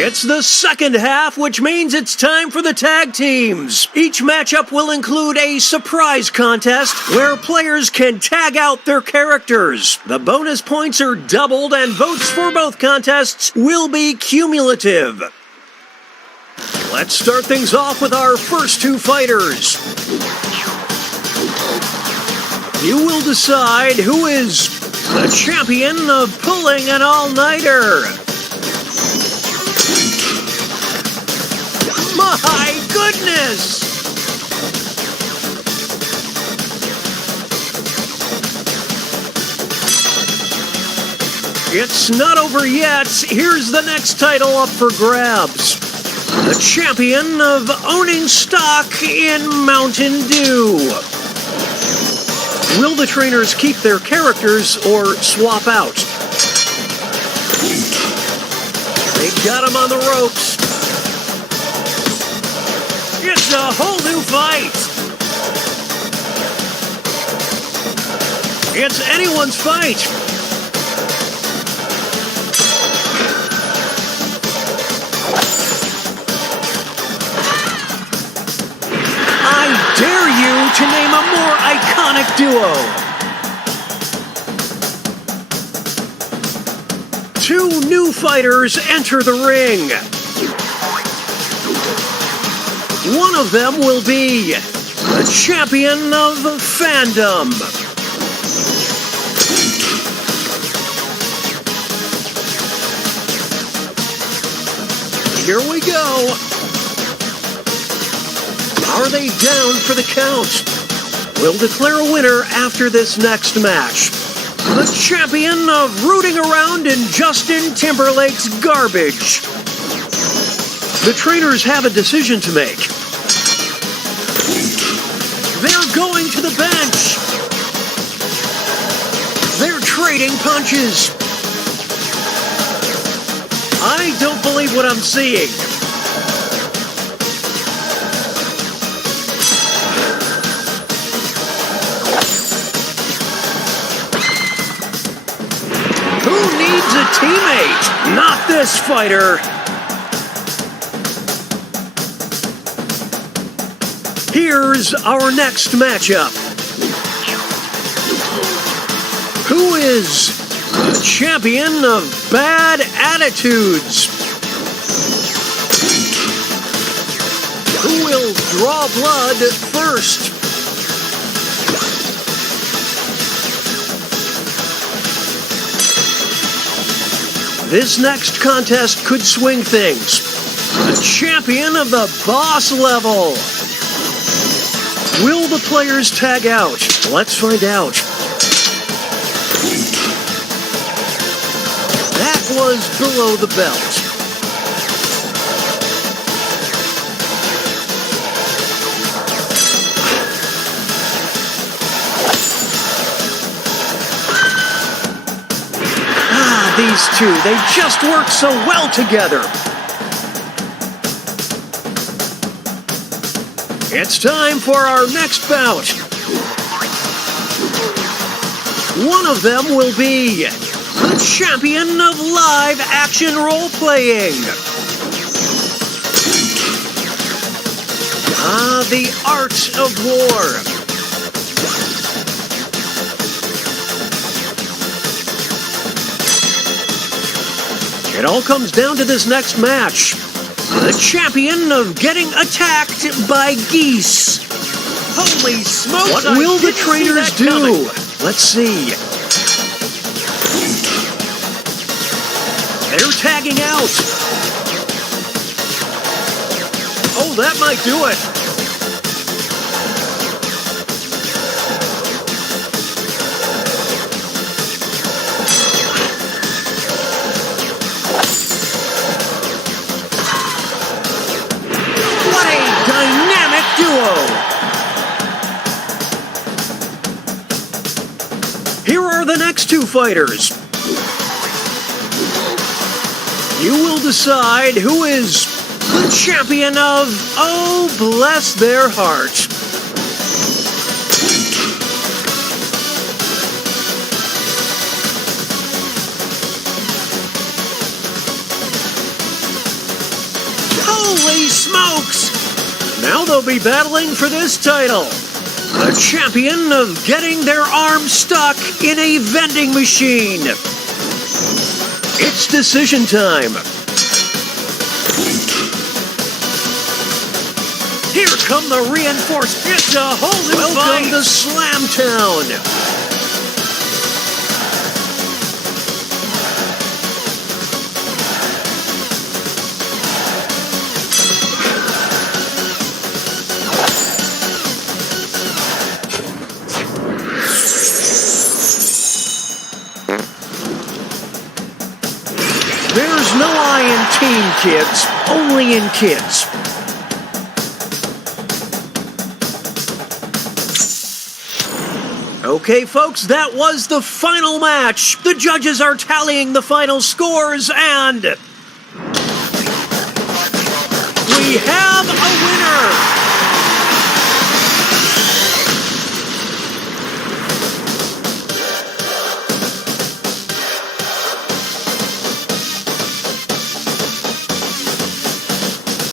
It's the second half, which means it's time for the tag teams. Each matchup will include a surprise contest where players can tag out their characters. The bonus points are doubled and votes for both contests will be cumulative. Let's start things off with our first two fighters. You will decide who is the champion of pulling an all-nighter. My goodness! It's not over yet. Here's the next title up for grabs. The champion of owning stock in Mountain Dew. Will the trainers keep their characters or swap out? They got him on the ropes. It's a whole new fight. It's anyone's fight. I dare you to name a more iconic duo. Two new fighters enter the ring. One of them will be the champion of fandom. Here we go. Are they down for the count? We'll declare a winner after this next match. The champion of rooting around in Justin Timberlake's garbage. The trainers have a decision to make. They're going to the bench. They're trading punches. I don't believe what I'm seeing. Who needs a teammate? Not this fighter. Here's our next matchup. Who is the champion of bad attitudes? Who will draw blood first? This next contest could swing things. The champion of the boss level. Will the players tag out? Let's find out. That was below the belt. These two, they just work so well together. It's time for our next bout. One of them will be the champion of live action role-playing. The art of war. It all comes down to this next match. The champion of getting attacked by geese. Holy smokes! What will the trainers do? Coming. Let's see. They're tagging out. Oh, that might do it. Here are the next two fighters. You will decide who is the champion of, oh, bless their heart. Holy smokes! Now they'll be battling for this title. The champion of getting their arm stuck in a vending machine. It's decision time. Here come the reinforced. It's a whole new Welcome to Slamtown. There's no I in teen kids, only in kids. Okay, folks, that was the final match. The judges are tallying the final scores, and we have a winner!